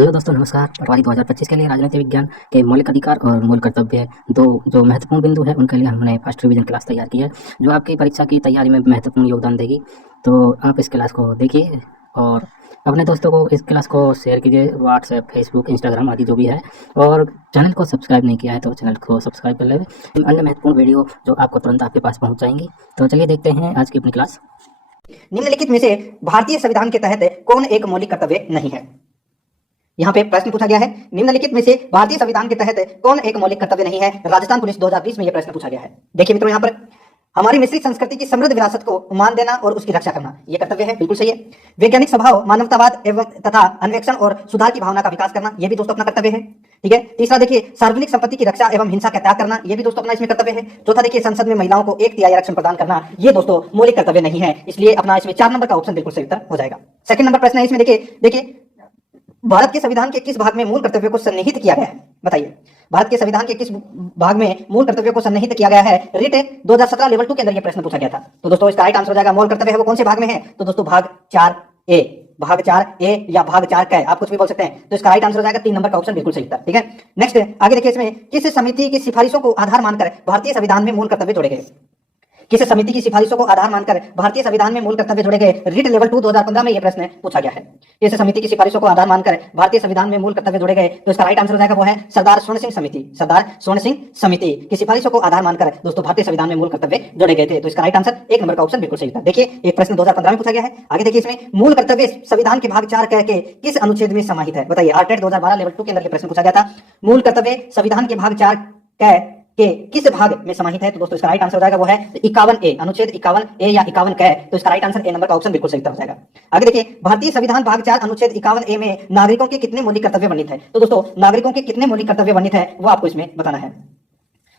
Hello दोस्तों, नमस्कार। पटवारी 2025 के लिए राजनीति विज्ञान के मौलिक अधिकार और मूल कर्तव्य दो जो महत्वपूर्ण बिंदु है उनके लिए हमने फर्स्ट रिवीजन क्लास तैयार की है, जो आपकी परीक्षा की तैयारी में महत्वपूर्ण योगदान देगी। तो आप इस क्लास को देखिए और अपने दोस्तों को इस क्लास को शेयर कीजिए, व्हाट्सएप, फेसबुक, इंस्टाग्राम आदि जो भी है। और चैनल को सब्सक्राइब नहीं किया है तो चैनल को सब्सक्राइब कर ले। अन्य महत्वपूर्ण वीडियो जो आपको तुरंत आपके पास पहुँच जाएंगी। तो चलिए देखते हैं आज की अपनी क्लास। निम्नलिखित में से भारतीय संविधान के तहत कौन एक मौलिक कर्तव्य नहीं है? यहाँ पे प्रश्न पूछा गया है, निम्नलिखित में से भारतीय संविधान के तहत कौन एक मौलिक कर्तव्य नहीं है? राजस्थान पुलिस 2020 में यह प्रश्न पूछा गया है। देखिए मित्रों, यहाँ पर हमारी मिश्रित संस्कृति की समृद्ध विरासत को मान देना और उसकी रक्षा करना, यह कर्तव्य है, बिल्कुल सही है। वैज्ञानिक स्वभाव, मानवतावाद एवं तथा अन्वेषण और सुधार की भावना का विकास करना, यह भी दोस्तों अपना कर्तव्य है। ठीक है। तीसरा देखिए, सार्वजनिक संपत्ति की रक्षा एवं हिंसा का त्याग करना, यह भी दोस्तों अपना इसमें कर्तव्य है। चौथा देखिए, संसद में महिलाओं को 1/3 आरक्षण प्रदान करना, यह दोस्तों मौलिक कर्तव्य नहीं है, इसलिए अपना इसमें 4 नंबर का ऑप्शन बिल्कुल सही उत्तर हो जाएगा। सेकंड नंबर प्रश्न है इसमें, देखिए भारत के संविधान के किस भाग में मूल कर्तव्य को सन्निहित किया गया है? बताइए, भारत के संविधान के किस भाग में मूल कर्तव्य को सन्निहित किया गया है? रिट 2017 लेवल 2 के अंदर यह प्रश्न पूछा गया था। तो दोस्तों इसका राइट आंसर हो जाएगा, मूल कर्तव्य है वो कौन से भाग में है? तो दोस्तों भाग 4A, भाग 4A या भाग 4 क, आप कुछ भी बोल सकते हैं। तो इसका राइट आंसर हो जाएगा 3 नंबर का ऑप्शन बिल्कुल सही था। ठीक है। नेक्स्ट आगे देखिए, इसमें किस समिति की सिफारिशों को आधार मानकर भारतीय संविधान में मूल कर्तव्य जोड़े गए? किस समिति की सिफारिशों को आधार मानकर भारतीय संविधान में मूल कर्तव्य जोड़े गए? रिट लेवल 2 2015 में यह प्रश्न पूछा गया है। इस समिति की सिफारिशों को आधार मानकर भारतीय संविधान में मूल कर्तव्य जोड़े गए, तो इसका राइट आंसर हो जाएगा वो है सरदार स्वर्ण सिंह समिति। सरदार स्वर्ण सिंह समिति की सिफारिशों को आधार मानकर दोस्तों भारतीय संविधान में मूल कर्तव्य जोड़े गए थे। तो इसका राइट आंसर 1 नंबर का ऑप्शन बिल्कुल सही था। देखिए एक प्रश्न 2015 में पूछा गया है। आगे देखिए, इसमें मूल कर्तव्य संविधान के भाग 4 क के किस अनुच्छेद में समाहित है? बताइए, आरटेट 2012 लेवल 2 के अंदर यह प्रश्न पूछा गया था। मूल कर्तव्य संविधान के भाग 4 क के किस भाग में समाहित है? तो दोस्तों इसका राइट आंसर हो जाएगा वो है 51A, अनुच्छेद 51A या 51 क। तो इसका राइट आंसर A नंबर का ऑप्शन बिल्कुल सही हो जाएगा। आगे देखिए, भारतीय संविधान भाग 4 अनुच्छेद 51A में नागरिकों के कितने मौलिक कर्तव्य वर्णित है? तो दोस्तों नागरिकों के कितने मौलिक कर्तव्य वर्णित है वो आपको इसमें बताना है।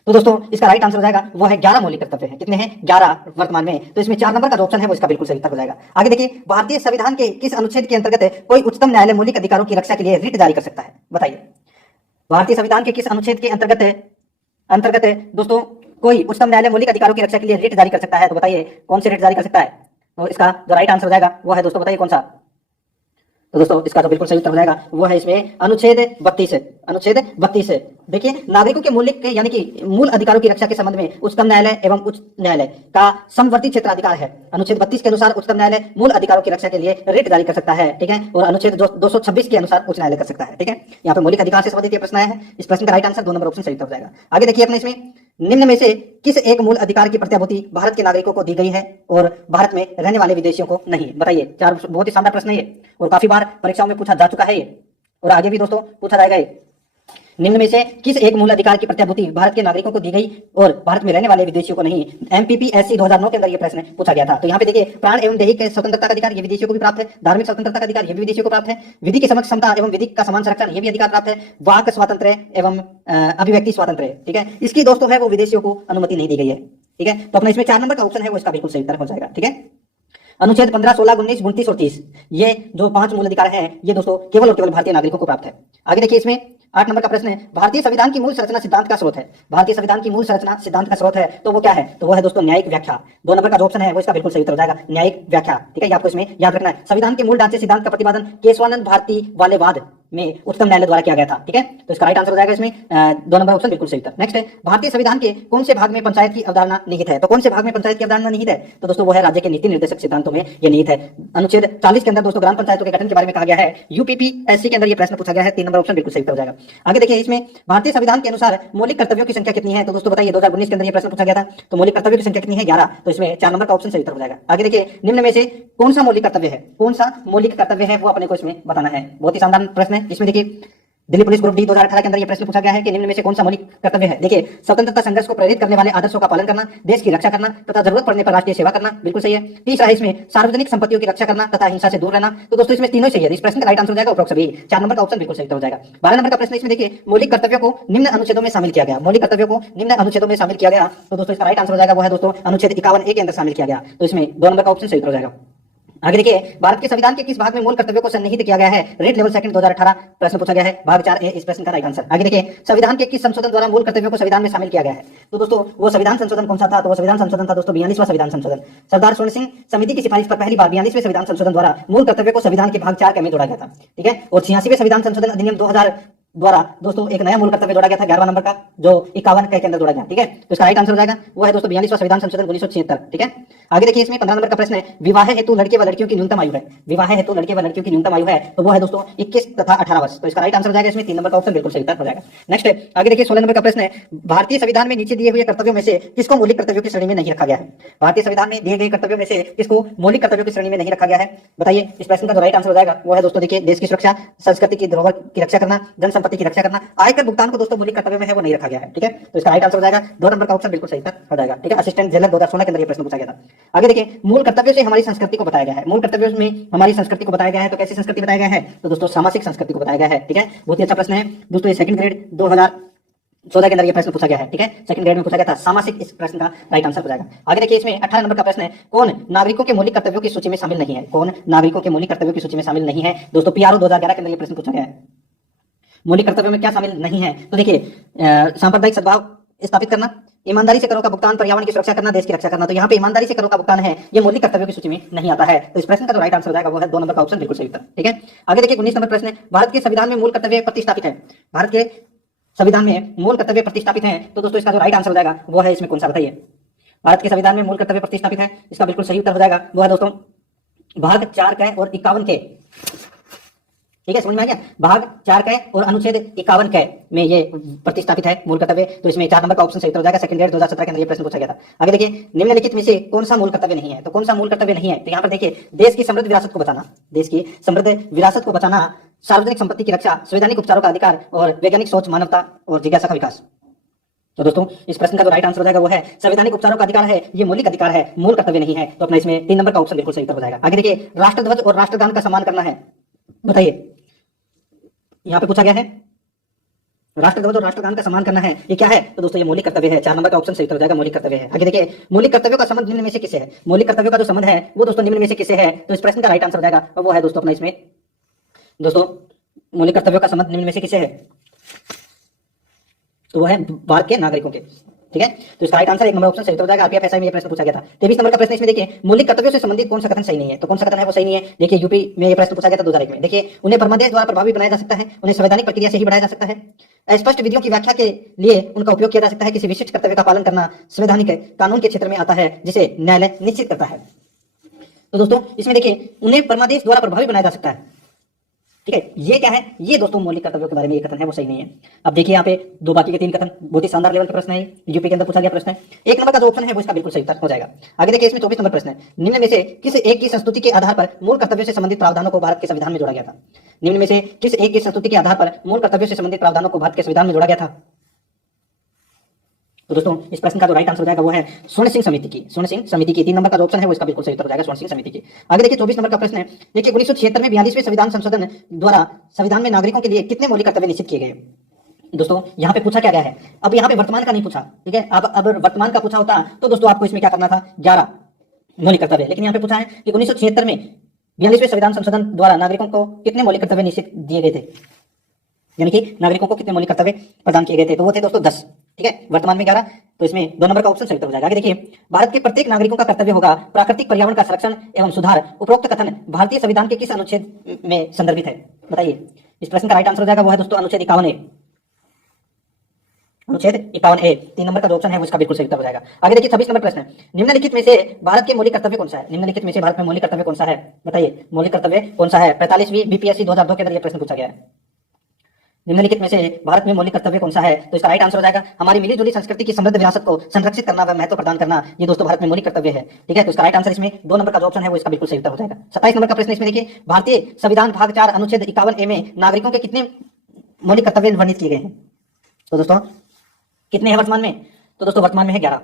तो दोस्तों इसका राइट आंसर हो जाएगा वो है 11 मौलिक कर्तव्य है। कितने हैं? 11 वर्तमान में। तो इसमें 4 नंबर का जो ऑप्शन है वो इसका बिल्कुल सही उत्तर हो जाएगा। आगे देखिए, भारतीय संविधान के किस अनुच्छेद के अंतर्गत कोई उच्चतम न्यायालय मौलिक अधिकारों की रक्षा के लिए रिट जारी कर सकता है? बताइए, भारतीय संविधान के किस अनुच्छेद के अंतर्गत दोस्तों कोई उच्चतम न्यायालय मौलिक अधिकारों की रक्षा के लिए रिट जारी कर सकता है? तो बताइए कौन से रिट जारी कर सकता है? तो इसका जो राइट आंसर हो जाएगा वो है दोस्तों, बताइए कौन सा? तो दोस्तों इसका जो बिल्कुल सही उत्तर हो जाएगा वो है इसमें अनुच्छेद 32। अनुच्छेद 32 देखिए, नागरिकों के मौलिक यानी कि मूल अधिकारों की रक्षा के संबंध में उच्चतम न्यायालय एवं उच्च न्यायालय का समवर्ती क्षेत्राधिकार है। अनुच्छेद 32 के अनुसार उच्चतम न्यायालय मूल अधिकारों की रक्षा के लिए रिट जारी कर सकता है। ठीक है। और अनुच्छेद 226 के अनुसार उच्च न्यायालय कर सकता है। ठीक है। यहाँ पे मौलिक अधिकार से संबंधित प्रश्न आया है। इस प्रश्न का राइट आंसर 2 नंबर ऑप्शन सही उत्तर हो जाएगा। आगे देखिए अपने इसमें, निम्न में से किस एक मूल अधिकार की प्रत्याभूति भारत के नागरिकों को दी गई है और भारत में रहने वाले विदेशियों को नहीं? बताइए, 4 बहुत ही शानदार प्रश्न है ये और काफी बार परीक्षाओं में पूछा जा चुका है ये और आगे भी दोस्तों पूछा जाएगा ये। निम्न में से किस एक मूल अधिकार की प्रत्याभूति भारत के नागरिकों को दी गई और भारत में रहने वाले विदेशियों को नहीं? MPPSC 2009 के अंदर यह प्रश्न पूछा गया था। तो यहाँ पे देखिए, प्राण एवं दैहिक स्वतंत्रता का अधिकार ये विदेशियों को भी प्राप्त है। धार्मिक स्वतंत्रता का अधिकार ये भी विदेशियों को प्राप्त है। विधि की समक्ष समता एवं विधि का समान संरक्षण ये भी अधिकार प्राप्त है। वाक स्वातंत्र्य एवं अभिव्यक्ति स्वातंत्र्य, ठीक है, इसकी दोस्तों है वो विदेशियों को अनुमति नहीं दी गई है। ठीक है। तो अपना इसमें 4 नंबर का ऑप्शन है वो इसका बिल्कुल सही उत्तर हो जाएगा। ठीक है। अनुच्छेद 15, 16, 19, 29 और 30 ये जो 5 मूल अधिकार हैं ये दोस्तों केवल और केवल भारतीय नागरिकों को प्राप्त है। आगे देखिए, इसमें 8 नंबर का प्रश्न है, भारतीय संविधान की मूल संरचना सिद्धांत का स्रोत है। भारतीय संविधान की मूल संरचना सिद्धांत का स्रोत है तो वो क्या है? तो वो है दोस्तों न्यायिक व्याख्या। 2 नंबर का जो ऑप्शन है वो इसका बिल्कुल सही उत्तर हो जाएगा, न्यायिक व्याख्या। ठीक है, ये आपको इसमें याद रखना है। संविधान के मूल ढांचे सिद्धांत का प्रतिपादन केशवानंद भारती वालेवाद में उच्चतम न्यायालय द्वारा किया गया था। ठीक है। तो इसका राइट आंसर हो जाएगा इसमें 2 नंबर ऑप्शन बिल्कुल सही उत्तर। नेक्स्ट है, भारतीय संविधान के कौन से भाग में पंचायत की अवधारणा निहित है? तो कौन से भाग में पंचायत की अवधारणा निहित है? तो दोस्तों वो है राज्य के नीति निर्देशक सिद्धांतों में ये निहित है। अनुच्छेद 40 के अंदर दोस्तों ग्राम पंचायतों के गठन के बारे में कहा गया है। UPPSC के अंदर ये प्रश्न पूछा गया है। 3 नंबर ऑप्शन बिल्कुल सही उत्तर हो जाएगा। आगे देखिए, इसमें भारतीय संविधान के अनुसार मौलिक कर्तव्यों की संख्या कितनी है? तो दोस्तों बताइए, 2019 के अंदर ये प्रश्न पूछा गया था। तो मौलिक कर्तव्यों की संख्या कितनी है? 11। तो इसमें 4 नंबर का ऑप्शन सही उत्तर हो जाएगा। आगे देखिए, निम्न में से कौन सा मौलिक कर्तव्य है? कौन सा मौलिक कर्तव्य है वो अपने को इसमें बताना है। बहुत ही शानदार प्रश्न है। इसमें देखिए, दिल्ली पुलिस ग्रुप डी 2018 के अंदर यह प्रश्न पूछा गया है कि निम्न में से कौन सा मौलिक कर्तव्य है? देखिए, स्वतंत्रता संघर्ष को प्रेरित करने वाले आदर्शों का पालन करना, देश की रक्षा करना तथा जरूरत पड़ने पर राष्ट्रीय सेवा करना, बिल्कुल सही है। तीसरा है इसमें सार्वजनिक संपत्तियों की रक्षा करना तथा हिंसा से दूर रहना। तो दोस्तों इसमें तीनों सही है। इस प्रश्न का राइट आंसर हो जाएगा उपरोक्त सभी। 4 नंबर का ऑप्शन बिल्कुल सही हो जाएगा। 12 नंबर का प्रश्न इसमें देखिए, मौलिक कर्तव्यों को निम्न अनुच्छेदों में शामिल किया गया। मौलिक कर्तव्यों को निम्न अनुच्छेदों में शामिल किया गया। तो दोस्तों इसका राइट आंसर हो जाएगा वो है दोस्तों अनुच्छेद 51A के अंदर शामिल किया गया। तो इसमें 2 नंबर का ऑप्शन सही हो जाएगा। आगे देखिए, भारत के संविधान के किस भाग में मूल कर्तव्यों को सन्निहित किया गया है? रेड लेवल सेकंड 2018 प्रश्न पूछा गया है, भाग 4 ए इस प्रश्न का राइट आंसर। आगे देखिए, संविधान के किस संशोधन द्वारा मूल कर्तव्यों को संविधान में शामिल किया गया है? तो दोस्तों वो संविधान संशोधन कौन सा था? तो वो संविधान संशोधन था दोस्तों 42वां संविधान संशोधन। सरदार स्वर्ण सिंह समिति की सिफारिश पर पहली बार 42वें संविधान संशोधन द्वारा मूल कर्तव्य को संविधान के भाग 4 में जोड़ा गया था। ठीक है, और 86वें संविधान संशोधन अधिनियम 2000 द्वारा दोस्तों एक नया मूल कर्तव्य जोड़ा गया था 11वां नंबर का, जो 51 के अंदर जोड़ा गया। ठीक है, तो इसका राइट आंसर हो जाएगा वो है दोस्तों 42वां संविधान संशोधन 1976। ठीक है, आगे देखिए, इसमें 15 नंबर का प्रश्न है, विवाह हेतु लड़के व लड़कियों की न्यूनतम आयु है। विवाह हेतु लड़के व लड़कियों की न्यूनतम आयु है तो वो है दोस्तों 21 तथा 18 वर्ष। तो इसका राइट आंसर हो जाएगा इसमें 3 नंबर का ऑप्शन बिल्कुल सही उत्तर हो जाएगा। नेक्स्ट है, आगे देखिए 16 नंबर का प्रश्न है, भारतीय संविधान में नीचे दिए हुए कर्तव्यों में से किसको मौलिक कर्तव्यों की श्रेणी में नहीं रखा गया है? भारतीय संविधान में दिए गए कर्तव्यों में से किसको मौलिक कर्तव्यों की श्रेणी में नहीं रखा गया है? बताइए, इस प्रश्न का जो राइट आंसर हो जाएगा वो है दोस्तों देखिए, देश की सुरक्षा, संस्कृति की धरोहर की रक्षा करना, जन संपत्ति की रक्षा करना, आयकर भुगतान को दोस्तों मौलिक कर्तव्य में है वो नहीं रखा गया है। ठीक है, तो इसका राइट आंसर हो जाएगा 2 नंबर का ऑप्शन बिल्कुल सही हो जाएगा। ठीक है, असिस्टेंट जेलर 2016 के अंदर ये प्रश्न पूछा गया था। आगे देखिए, मूल कर्तव्यों से हमारी संस्कृति को बताया गया है। मूल कर्तव्यों में हमारी संस्कृति को बताया गया है तो कैसी संस्कृति बताया गया है? तो दोस्तों सामाजिक संस्कृति को बताया गया है। ठीक है, बहुत ही अच्छा प्रश्न है दोस्तों, ये सेकंड ग्रेड 2014 के अंदर ये प्रश्न पूछा गया है। ठीक है, सेकंड ग्रेड में पूछा गया था सामाजिक, इस प्रश्न का राइट आंसर हो जाएगा। आगे देखिए, इसमें 18 नंबर का प्रश्न है, कौन नागरिकों के मौलिक कर्तव्यों की सूची में शामिल नहीं है? कौन नागरिकों के मौलिक कर्तव्यों की सूची में शामिल नहीं है? दोस्तों पीआरओ 2011 के अंदर ये प्रश्न पूछा गया है। मौलिक कर्तव्यों में क्या शामिल नहीं है? तो देखिए, सांप्रदायिक सद्भाव स्थापित करना, ईमानदारी से करों का भुगतान, पर्यावरण की सुरक्षा करना, देश की रक्षा करना। तो यहाँ पे ईमानदारी से करों का भुगतान है, ये मौलिक कर्तव्यों की सूची में नहीं आता है। तो इस प्रश्न का जो राइट आंसर हो जाएगा वो है 2 नंबर का ऑप्शन बिल्कुल सही उत्तर। ठीक है, आगे देखिए 19 नंबर प्रश्न है, भारत के संविधान में मूल कर्तव्य प्रतिष्ठापित है। भारत के संविधान में मूल कर्तव्य प्रतिष्ठापित है तो दोस्तों इसका जो राइट आंसर हो जाएगा वो है इसमें कौन सा? बताइए, भारत के संविधान में मूल कर्तव्य प्रतिष्ठापित है, इसका बिल्कुल सही उत्तर हो जाएगा वो है दोस्तों भाग 4 के और 51 के। ठीक है, समझ में आ गया? भाग 4 के और अनुच्छेद 51 के में ये प्रतिष्ठापित है मूल कर्तव्य। तो इसमें 4 नंबर का ऑप्शन सही हो जाएगा, सेकंड ग्रेड 2017 के अंदर ये प्रश्न पूछा गया था। आगे देखिए, निम्नलिखित में से कौन सा मूल कर्तव्य नहीं है? तो कौन सा मूल कर्तव्य नहीं है? तो यहाँ पर देखिए, देश की समृद्ध विरासत को बचाना, देश की समृद्ध विरासत को बचाना, सार्वजनिक संपत्ति की रक्षा, संवैधानिक उपचारों का अधिकार और वैज्ञानिक सोच, मानवता और जिज्ञासा का विकास। तो दोस्तों इस प्रश्न का जो राइट आंसर हो जाएगा वो है संवैधानिक उपचारों का अधिकार है, ये मौलिक अधिकार है, मूल कर्तव्य नहीं है। तो अपना इसमें 3 नंबर का ऑप्शन बिल्कुल सही उत्तर हो जाएगा। आगे देखिए, राष्ट्रध्वज और राष्ट्रगान का सम्मान करना है। बताइए, यहाँ पे पूछा गया है राष्ट्रध्वज और राष्ट्रगान का सम्मान करना है, ये क्या है? तो दोस्तों ये मौलिक कर्तव्य है। 4 नंबर का ऑप्शन सही उत्तर हो जाएगा, मौलिक कर्तव्य है। आगे देखिए, मौलिक कर्तव्यों का संबंध निम्न में से किससे है? मौलिक कर्तव्यों का जो संबंध है वो दोस्तों निम्न में से किससे है? तो इस प्रश्न का राइट आंसर हो जाएगा वो है दोस्तों अपना इसमें दोस्तों मौलिक कर्तव्यों का संबंध निम्न में से किससे है? तो वो है भारत के नागरिकों के। ठीक है, तो इसका राइट आंसर 1 नंबर ऑप्शन सही हो जाएगा। आरपीएफ एसआई में ये प्रश्न पूछा गया था। 23 नंबर का प्रश्न इसमें देखिए, मौलिक कर्तव्यों से संबंधित कौन सा कथन सही नहीं है? तो कौन सा कथन है वो सही नहीं है? देखिए, यूपी में ये प्रश्न पूछा गया था 2001 में। देखिए, उन्हें परमादेश द्वारा प्रभावी बनाया जा सकता है, उन्हें संवैधानिक प्रक्रिया से ही बढ़ाया जा सकता है, अस्पष्ट विधियों की व्याख्या के लिए उनका उपयोग किया जा सकता है, किसी विशिष्ट कर्तव्य का पालन करना संवैधानिक कानून के क्षेत्र में आता है जिसे न्यायालय निश्चित करता है। तो दोस्तों इसमें देखिए, उन्हें परमादेश द्वारा प्रभावी बनाया जा सकता है। ठीक है, ये क्या है? ये दोस्तों मौलिक कर्तव्यों के बारे में ये कथन है वो सही नहीं है। अब देखिए यहाँ पे 2 बाकी के 3 कथन, बहुत ही शानदार लेवल का प्रश्न है, यूपी के अंदर पूछा गया प्रश्न है। 1 नंबर का जो ऑप्शन है वो इसका बिल्कुल सही उत्तर हो जाएगा। आगे देखिए, इसमें 24 नंबर प्रश्न है, निम्न में से किस एक की संस्तुति के आधार पर मूल कर्तव्यों से संबंधित प्रावधानों को भारत के संविधान में जोड़ा गया था? निम्न में से किस एक की संस्तुति के आधार पर मूल कर्तव्यों से संबंधित प्रावधानों को भारत के संविधान में जोड़ा गया था? तो दोस्तों इस प्रश्न का जो राइट आंसर हो जाएगा वो है स्वर्ण सिंह समिति की। स्वर्ण सिंह समिति की 3 नंबर का जो ऑप्शन है वो इसका बिल्कुल सही उत्तर हो जाएगा, स्वर्ण सिंह समिति की। आगे देखिए 24 नंबर का प्रश्न है, देखिए 1976 में 42वें संविधान संशोधन द्वारा संविधान में नागरिकों के लिए कितने मौलिक कर्तव्य निश्चित किए गए? दोस्तों यहाँ पे पूछा क्या गया है? अब यहाँ पे वर्तमान का नहीं पूछा। ठीक है, अब वर्तमान का पूछा होता तो दोस्तों आपको इसमें क्या करना था? 11 मौलिक कर्तव्य। लेकिन यहाँ पे पूछा है कि 1976 में 42वें संविधान संशोधन द्वारा नागरिकों को कितने मौलिक कर्तव्य निश्चित दिए गए थे, यानी कि नागरिकों को कितने मौलिक कर्तव्य प्रदान किए गए थे? तो वो थे दोस्तों 10। ठीक है, वर्तमान में 11, तो इसमें 2 नंबर का ऑप्शन सही उत्तर हो जाएगा। आगे देखिए, भारत के प्रत्येक नागरिकों का कर्तव्य होगा प्राकृतिक पर्यावरण का संरक्षण एवं सुधार। उपरोक्त कथन भारतीय संविधान के किस अनुच्छेद में संदर्भित है? बताइए, इस प्रश्न का राइट आंसर हो जाएगा वो है दोस्तों अनुच्छेद 51A। अनुच्छेद 51A 3 नंबर का जो ऑप्शन है वो इसका बिल्कुल सही उत्तर हो जाएगा। आगे देखिए 26 नंबर प्रश्न है, निम्नलिखित में से भारत के मौलिक कर्तव्य कौन सा है? निम्नलिखित में से भारत में मौलिक कर्तव्य कौन सा है? बताइए, मौलिक कर्तव्य कौन सा है? 45वीं बीपीएससी 2002 के अंदर यह प्रश्न पूछा गया है। निम्नलिखित में से भारत में मौलिक कर्तव्य कौन सा है? तो इसका राइट आंसर हो जाएगा हमारी मिली जुली संस्कृति की समृद्ध विरासत को संरक्षित करना व महत्व प्रदान करना। ये दोस्तों भारत में मौलिक कर्तव्य है। ठीक है, तो इसका राइट आंसर इसमें 2 नंबर का जो ऑप्शन है वो इसका बिल्कुल सही उत्तर हो जाएगा। 27 नंबर का प्रश्न इसमें देखिए, भारतीय संविधान भाग 4 अनुच्छेद 51A में नागरिकों के कितने मौलिक कर्तव्य वर्णित किए गए हैं? तो दोस्तों कितने हैं वर्तमान में? तो दोस्तों वर्तमान में है 11।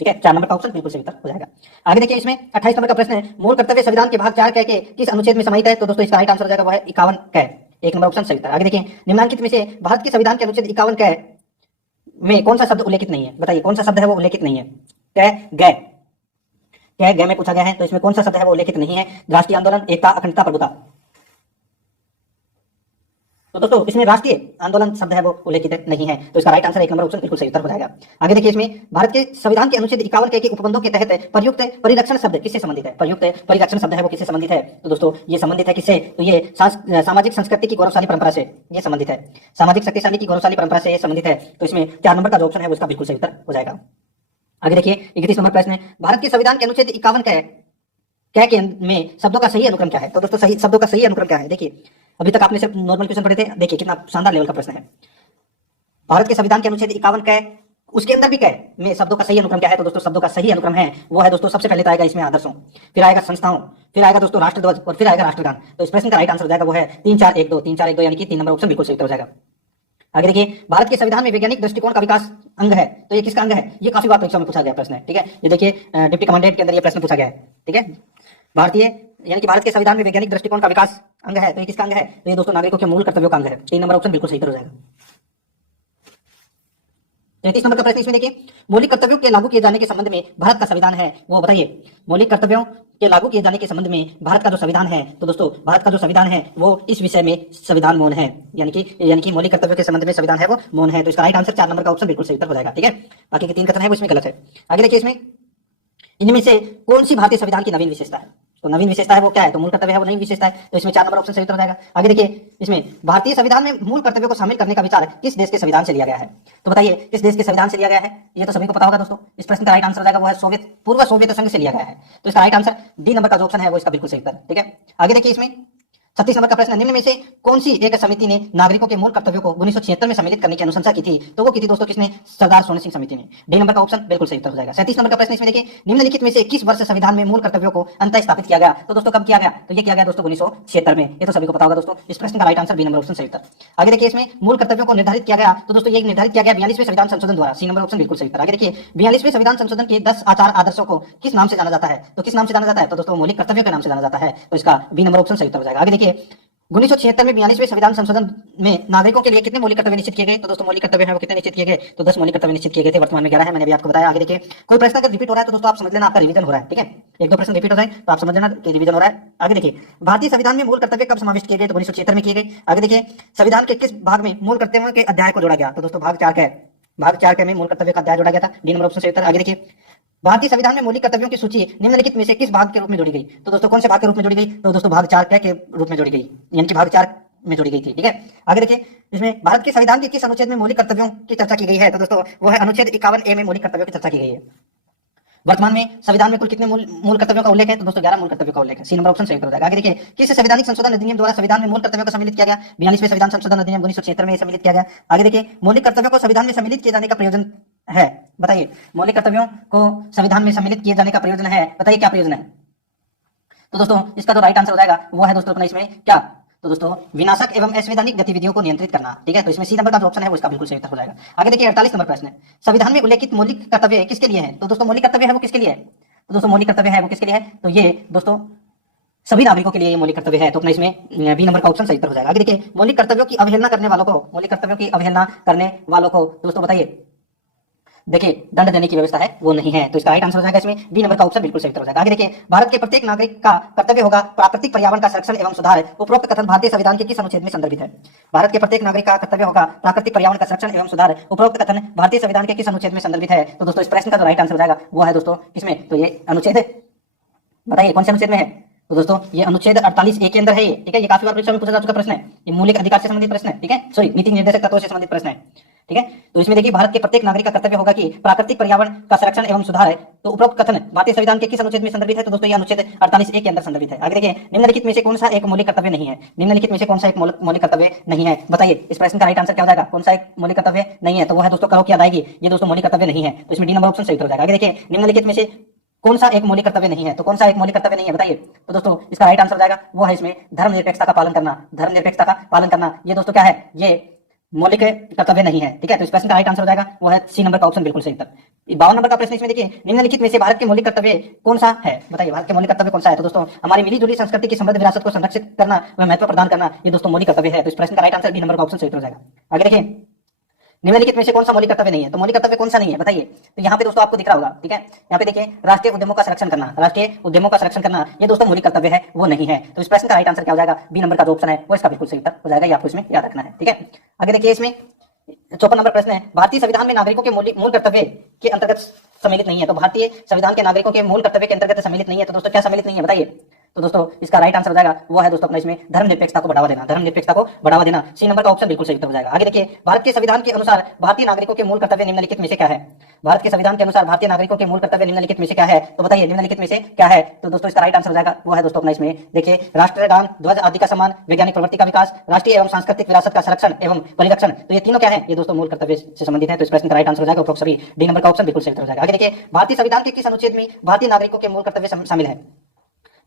ठीक है, 4 नंबर का ऑप्शन बिल्कुल सही उत्तर हो जाएगा। आगे देखिए, इसमें 28 नंबर का प्रश्न है, मूल कर्तव्य संविधान के भाग 4 के किस अनुच्छेद में समाहित है? तो दोस्तों इसका राइट आंसर हो जाएगा वो है 51 क। 1 नंबर ऑप्शन सही उत्तर। आगे देखिए, निम्नलिखित में से भारत के संविधान के अनुच्छेद 51 क में कौन सा शब्द उल्लेखित नहीं है? बताइए, कौन सा शब्द है वो उल्लेखित नहीं है? क, ग। क्या है, ग में पूछा गया है, तो इसमें कौन सा शब्द है वो उल्लेखित नहीं है। राष्ट्रीय आंदोलन, एकता, अखंडता, प्रभुता। तो दोस्तों इसमें राष्ट्रीय आंदोलन शब्द है वो उल्लेखित नहीं है, तो इसका राइट आंसर 1 नंबर ऑप्शन बिल्कुल सही उत्तर हो जाएगा। आगे देखिए, इसमें भारत के संविधान के अनुच्छेद 51 के उपबंधों के तहत प्रयुक्त परिरक्षण शब्द किससे संबंधित है? प्रयुक्त परिरक्षण शब्द है वो किससे संबंधित है? तो दोस्तों ये संबंधित है किससे? तो ये सामाजिक संस्कृति की गौरवशाली परंपरा से ये संबंधित है। सामाजिक शक्तिशाली की गौरवशाली परंपरा से ये संबंधित है, तो इसमें 4 नंबर का जो ऑप्शन है वो इसका बिल्कुल सही उत्तर हो जाएगा। आगे देखिए, 31 नंबर प्रश्न है, भारत के संविधान के अनुच्छेद 51 का क्या के में शब्दों का सही अनुक्रम क्या है? तो दोस्तों सही शब्दों का सही अनुक्रम क्या है? देखिए, अभी तक आपने सिर्फ नॉर्मल क्वेश्चन पढ़े थे, देखिए कितना शानदार लेवल का प्रश्न है। भारत के संविधान के अनुच्छेद 51 का उसके अंदर भी क्या है में शब्दों का सही अनुक्रम क्या है? तो दोस्तों शब्दों का सही अनुक्रम है वो है दोस्तों, सबसे पहले तो आएगा इसमें आदर्शों, फिर आएगा संस्थाओं, फिर आएगा दोस्तों राष्ट्रध्वज और फिर आएगा राष्ट्रगान। तो इस प्रश्न का राइट आंसर हो जाएगा वो है 3 4 1 2 3 4 1 2, यानी कि 3 नंबर ऑप्शन बिल्कुल सही उत्तर हो जाएगा। आगे देखिए, भारत के संविधान में वैज्ञानिक दृष्टिकोण का विकास अंग है, तो ये किसका अंग है? ये काफी बार परीक्षा में पूछा गया प्रश्न है, ठीक है। ये देखिए डिप्टी कमांडेंट के अंदर ये प्रश्न पूछा गया है, ठीक है। भारतीय यानी कि भारत के संविधान में वैज्ञानिक दृष्टिकोण का विकास अंग है, तो ये किसका अंग है? तो ये दोस्तों नागरिकों के मूल कर्तव्यों का अंग है। 3 नंबर ऑप्शन बिल्कुल सही उत्तर हो जाएगा। 33 नंबर का प्रश्न इसमें देखिए, मौलिक कर्तव्यों के लागू किए जाने के संबंध में भारत का संविधान है वो बताइए। मौलिक कर्तव्यों के लागू किए जाने के संबंध में भारत का जो संविधान है, तो दोस्तों भारत का जो संविधान है वो इस विषय में संविधान मौन है, यानी कि मौलिक कर्तव्यों के संबंध में संविधान है वो मौन है, तो इसका राइट आंसर 4 नंबर का ऑप्शन बिल्कुल सही उत्तर हो जाएगा, ठीक है। बाकी के 3 कथन है वो इसमें गलत है। आगे देखिए, इसमें इनमें से कौन सी भारतीय संविधान की नवीन विशेषता है? तो नवीन विशेषता है वो क्या है? तो मूल कर्तव्य है वो नवीन विशेषता है, तो इसमें 4 नंबर ऑप्शन सही उत्तर हो जाएगा। आगे देखिए, इसमें भारतीय संविधान में मूल कर्तव्यों को शामिल करने का विचार किस देश के संविधान से लिया गया है? तो बताइए किस देश के संविधान से लिया गया है? ये तो सभी को पता होगा दोस्तों। इस प्रश्न का राइट आंसर हो जाएगा वो है पूर्व सोवियत संघ से लिया गया है, तो इसका राइट आंसर डी नंबर का जो ऑप्शन है वो इसका बिल्कुल सही उत्तर, ठीक है। आगे देखिए, इसमें 36 नंबर का प्रश्न, निम्न में से कौन सी एक समिति ने नागरिकों के मूल कर्तव्यों को 1976 में सम्मिलित करने की अनुशंसा की थी? तो वो की थी दोस्तों किसने? सरदार सोने सिंह समिति ने। डी नंबर का ऑप्शन बिल्कुल सही उत्तर हो जाएगा। 37 नंबर का प्रश्न इसमें देखिए, निम्नलिखित में से किस वर्ष संविधान में मूल कर्तव्यों को अंतः स्थापित किया गया? तो दोस्तों कब किया गया? तो ये किया गया दोस्तों 1976 में, ये तो सभी को पता होगा दोस्तों। इस प्रश्न का right answer B number option सही उत्तर। आगे देखिए, इसमें मूल कर्तव्यों को निर्धारित किया गया, तो दोस्तों ये निर्धारित किया गया 42वें संविधान संशोधन द्वारा। सी नंबर ऑप्शन बिल्कुल सही उत्तर। आगे देखिए, 42वें संविधान संशोधन के 10 आचार आदर्शों को किस नाम से जाना जाता है? तो किस नाम से जाना जाता है? तो दोस्तों मौलिक कर्तव्यों के नाम से जाना जाता है, तो इसका बी नंबर ऑप्शन सही उत्तर हो जाएगा। आगे देखिए, 1976 में 42वें संविधान संशोधन में नागरिकों के लिए कितने मौलिक कर्तव्य निश्चित किए गए? तो दोस्तों मौलिक कर्तव्य है वो कितने निश्चित किए गए? तो 10 मौलिक कर्तव्य निश्चित किए गए थे, वर्तमान में 11 है, मैंने भी आपको बताया। आगे देखिए, कोई प्रश्न अगर रिपीट हो रहा है तो दोस्तों आप समझ लेना आपका रिवीजन हो रहा है, ठीक है। 1-2 प्रश्न रिपीट हो जाए तो आप समझ लेना कि रिवीजन हो रहा है। आगे देखिए, भारतीय संविधान में मूल कर्तव्य कब समाविष्ट किए गए? तो 1976 में किए गए। आगे देखिए, संविधान के किस भाग में मूल कर्तव्यों के अध्याय को जोड़ा गया? तो दोस्तों भाग 4 का है, भाग 4 के में मूल कर्तव्य का अध्याय जोड़ा गया था। डी नंबर ऑप्शन सही उत्तर। आगे देखिए, भारतीय संविधान में मौलिक कर्तव्यों की सूची निम्नलिखित में से किस भाग के रूप में जोड़ी गई? तो दोस्तों कौन से भाग के रूप में जोड़ी गई? तो दोस्तों भाग 4 के रूप में जोड़ी गई, यानी कि भाग 4 में जोड़ी गई थी, ठीक है। आगे देखिए, इसमें भारत के संविधान के किस अनुच्छेद में मौलिक कर्तव्यों की चर्चा की गई है? तो दोस्तों वो है अनुच्छेद 51A में मौलिक कर्तव्यों की चर्चा की गई है। वर्तमान में संविधान में कुल कितने मूल कर्तव्यों का उल्लेख है? तो दोस्तों 11 मूल कर्तव्यों का उल्लेख है। सी नंबर ऑप्शन सही उत्तर हो जाएगा। आगे देखिए, किस संवैधानिक संशोधन अधिनियम द्वारा संविधान में मूल कर्तव्यों को सम्मिलित किया गया? 42वें संविधान संशोधन अधिनियम 1976 में सम्मिलित किया गया। आगे देखिए, मौलिक कर्तव्यों को संविधान में सम्मिलित किए जाने का प्रयोजन है, बताइए। मौलिक कर्तव्यों को संविधान में सम्मिलित किए जाने का प्रयोजन है, बताइए क्या प्रयोजन है? तो दोस्तों इसका जो राइट आंसर हो जाएगा वो है दोस्तों अपना इसमें क्या? तो दोस्तों विनाशक एवं असंवैधानिक गतिविधियों को नियंत्रित करना, ठीक है। तो इसमें सी नंबर का जो ऑप्शन है वो इसका बिल्कुल सही उत्तर हो जाएगा। आगे देखिए, 48 नंबर प्रश्न है, संविधान में उल्लेखित मौलिक कर्तव्य किसके लिए है? तो दोस्तों मौलिक कर्तव्य है वो किसके लिए है? तो दोस्तों मौलिक कर्तव्य है वो किसके लिए है? तो ये दोस्तों सभी नागरिकों के लिए ये मौलिक कर्तव्य है, तो अपना इसमें बी नंबर का ऑप्शन सही उत्तर हो जाएगा। आगे देखिए, मौलिक कर्तव्यों की अवहेलना करने वालों को, मौलिक कर्तव्यों की अवहेलना करने वालों को दोस्तों बताइए, देखिए दंड देने की व्यवस्था है वो नहीं है, तो इसका राइट आंसर हो जाएगा इसमें बी नंबर का ऑप्शन बिल्कुल सही उत्तर हो जाएगा। आगे देखिए, भारत के प्रत्येक नागरिक का कर्तव्य होगा प्राकृतिक पर्यावरण का संरक्षण एवं सुधार, उपरोक्त कथन भारतीय संविधान के किस अनुच्छेद में संदर्भित है? भारत के प्रत्येक नागरिक का कर्तव्य होगा प्राकृतिक पर्यावरण का संरक्षण एवं सुधार, उपरोक्त कथन भारतीय संविधान के किस अनुच्छेद में संदर्भित है? तो दोस्तों इस प्रश्न का जो राइट आंसर हो जाएगा वो है दोस्तों इसमें, तो ये अनुच्छेद है, बताइए कौन से अनुच्छेद में है? तो दोस्तों ये अनुच्छेद 48A के अंदर है ये, ठीक है। ये काफी बार परीक्षा में पूछा जा चुका प्रश्न है, ये मौलिक अधिकार से संबंधित प्रश्न है, ठीक है। सॉरी, नीति निर्देशक तत्वों से संबंधित प्रश्न है, ठीक है। तो इसमें देखिए, भारत के प्रत्येक नागरिक का कर्तव्य होगा कि प्राकृतिक पर्यावरण का संरक्षण एवं सुधार है, तो उपरोक्त कथन भारतीय संविधान के किस अनुच्छेद में संदर्भित है? तो दोस्तों ये अनुच्छेद 48A के अंदर संदर्भित है। आगे देखिए, निम्नलिखित में से कौन सा एक मौलिक कर्तव्य नहीं है? निम्नलिखित में से कौन सा एक मौलिक कर्तव्य नहीं है, बताइए। इस प्रश्न का राइट आंसर क्या हो जाएगा? कौन सा एक मौलिक कर्तव्य नहीं है? तो वो है दोस्तों करो की अदायगी, ये दोस्तों मौलिक कर्तव्य नहीं है, तो इसमें डी नंबर ऑप्शन सही हो जाएगा। आगे देखिए, निम्नलिखित में से कौन सा एक मौलिक कर्तव्य नहीं है? तो कौन सा एक मौलिक कर्तव्य नहीं है, बताइए। तो दोस्तों इसका राइट आंसर हो जाएगा वो है इसमें धर्मनिरपेक्षता का पालन करना, धर्मनिरपेक्षता का पालन करना, ये दोस्तों क्या है? ये मौलिक कर्तव्य नहीं है, ठीक है। तो इस प्रश्न का राइट आंसर हो जाएगा वो है सी नंबर का ऑप्शन बिल्कुल सही उत्तर। 52 नंबर का प्रश्न इसमें देखिए, निम्नलिखित में से भारत के मौलिक कर्तव्य कौन सा है, बताइए। भारत के मौलिक कर्तव्य कौन सा है? तो दोस्तों हमारी मिली जुली संस्कृति की समृद्ध विरासत को संरक्षित करना व महत्व प्रदान करना, ये दोस्तों मौलिक कर्तव्य है, तो इस प्रश्न का राइट आंसर बी नंबर का ऑप्शन सही उत्तर हो जाएगा। आगे देखिए, निम्नलिखित में से कौन सा मौलिक कर्तव्य नहीं है? तो मौलिक कर्तव्य कौन सा नहीं है बताइए? तो यहाँ पे दोस्तों आपको दिख रहा होगा, ठीक है, यहाँ पे देखिए राष्ट्रीय उद्यमों का संरक्षण करना, राष्ट्रीय उद्यमों का संरक्षण करना, ये दोस्तों मौलिक कर्तव्य है, वो नहीं है। तो इस प्रश्न का राइट आंसर क्या हो जाएगा? बी नंबर का जो ऑप्शन है वो इसका बिल्कुल सही उत्तर हो जाएगा, ये आपको इसमें याद रखना है, ठीक है। आगे देखिए इसमें 54 नंबर प्रश्न है, भारतीय संविधान में नागरिकों के मूल कर्तव्य के अंतर्गत सम्मिलित नहीं है। तो भारतीय संविधान के नागरिकों के मूल कर्तव्य के अंतर्गत सम्मिलित नहीं है, तो दोस्तों क्या सम्मिलित नहीं है बताइए? तो दोस्तों इसका राइट आंसर हो जाएगा वो है दोस्तों अपना इसमें धर्मनिरपेक्षता को बढ़ावा देना, धर्मनिरपेक्षता को बढ़ावा देना, सी नंबर का ऑप्शन बिल्कुल सही उत्तर हो जाएगा। आगे देखिए भारत के संविधान के अनुसार भारतीय नागरिकों के मूल कर्तव्य निम्नलिखित में से क्या है? भारत के संविधान के अनुसार भारतीय नागरिकों के मूल कर्तव्य निम्नलिखित में से क्या है? तो बताइए निम्नलिखित में से क्या है? तो दोस्तों इसका राइट आंसर हो जाएगा वो है दोस्तों अपना इसमें देखिए राष्ट्रगान, ध्वज आदि का सम्मान, वैज्ञानिक प्रवृत्ति का विकास, राष्ट्रीय एवं सांस्कृतिक विरासत का संरक्षण एवं परिरक्षण। तो ये तीनों क्या है? ये दोस्तों मूल कर्तव्य से संबंधित है। तो इस प्रश्न का राइट आंसर हो जाएगा उपरोक्त सभी डी नंबर का ऑप्शन बिल्कुल सही उत्तर हो जाएगा। आगे देखिए भारतीय संविधान के किस अनुच्छेद में भारतीय नागरिकों के मूल कर्तव्य शामिल है?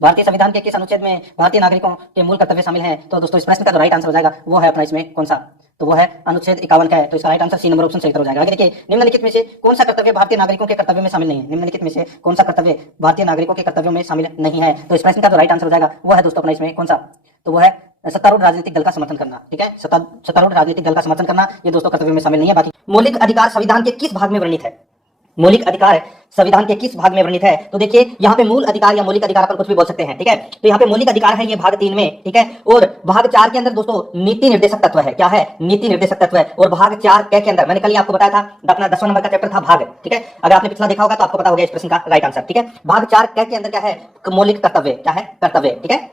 भारतीय संविधान के किस अनुच्छेद में भारतीय नागरिकों के मूल कर्तव्य शामिल हैं? तो दोस्तों इस प्रश्न का जो राइट आंसर हो जाएगा वो है अपना इसमें कौन सा? तो वो है अनुच्छेद 51 का है। तो इसका right answer C number option सही हो जाएगा। आगे देखिए निम्नलिखित में से कौन सा कर्तव्य भारतीय नागरिकों के कर्तव्य में शामिल नहीं है? निम्नलिखित में से कौन सा कर्तव्य भारतीय नागरिकों के कर्तव्यों में शामिल नहीं है? तो इस प्रश्न का जो राइट आंसर हो जाएगा वो है दोस्तों अपना इसमें कौन सा? तो वो है सत्तारूढ़ राजनीतिक दल का समर्थन करना, ठीक है, सत्तारूढ़ राजनीतिक दल का समर्थन करना ये दोस्तों कर्तव्य में शामिल नहीं है। बाकी मौलिक अधिकार संविधान के किस भाग में वर्णित है? मौलिक अधिकार संविधान के किस भाग में वर्णित है? तो देखिए यहाँ पे मूल अधिकार या मौलिक अधिकार अपन कुछ भी बोल सकते हैं, ठीक है। तो यहाँ पे मौलिक अधिकार है ये भाग 3 में, ठीक है, और भाग 4 के अंदर दोस्तों नीति निर्देशक तत्व है। क्या है? नीति निर्देशक तत्व है। और भाग 4 के अंदर मैंने कल ही आपको बताया था, अपना 10वां नंबर का चैप्टर था भाग, ठीक है, अगर आपने पिछला देखा होगा तो आपको पता होगा इस प्रश्न का राइट आंसर, ठीक है। भाग 4 के अंदर क्या है? मौलिक कर्तव्य, क्या है? कर्तव्य, ठीक है।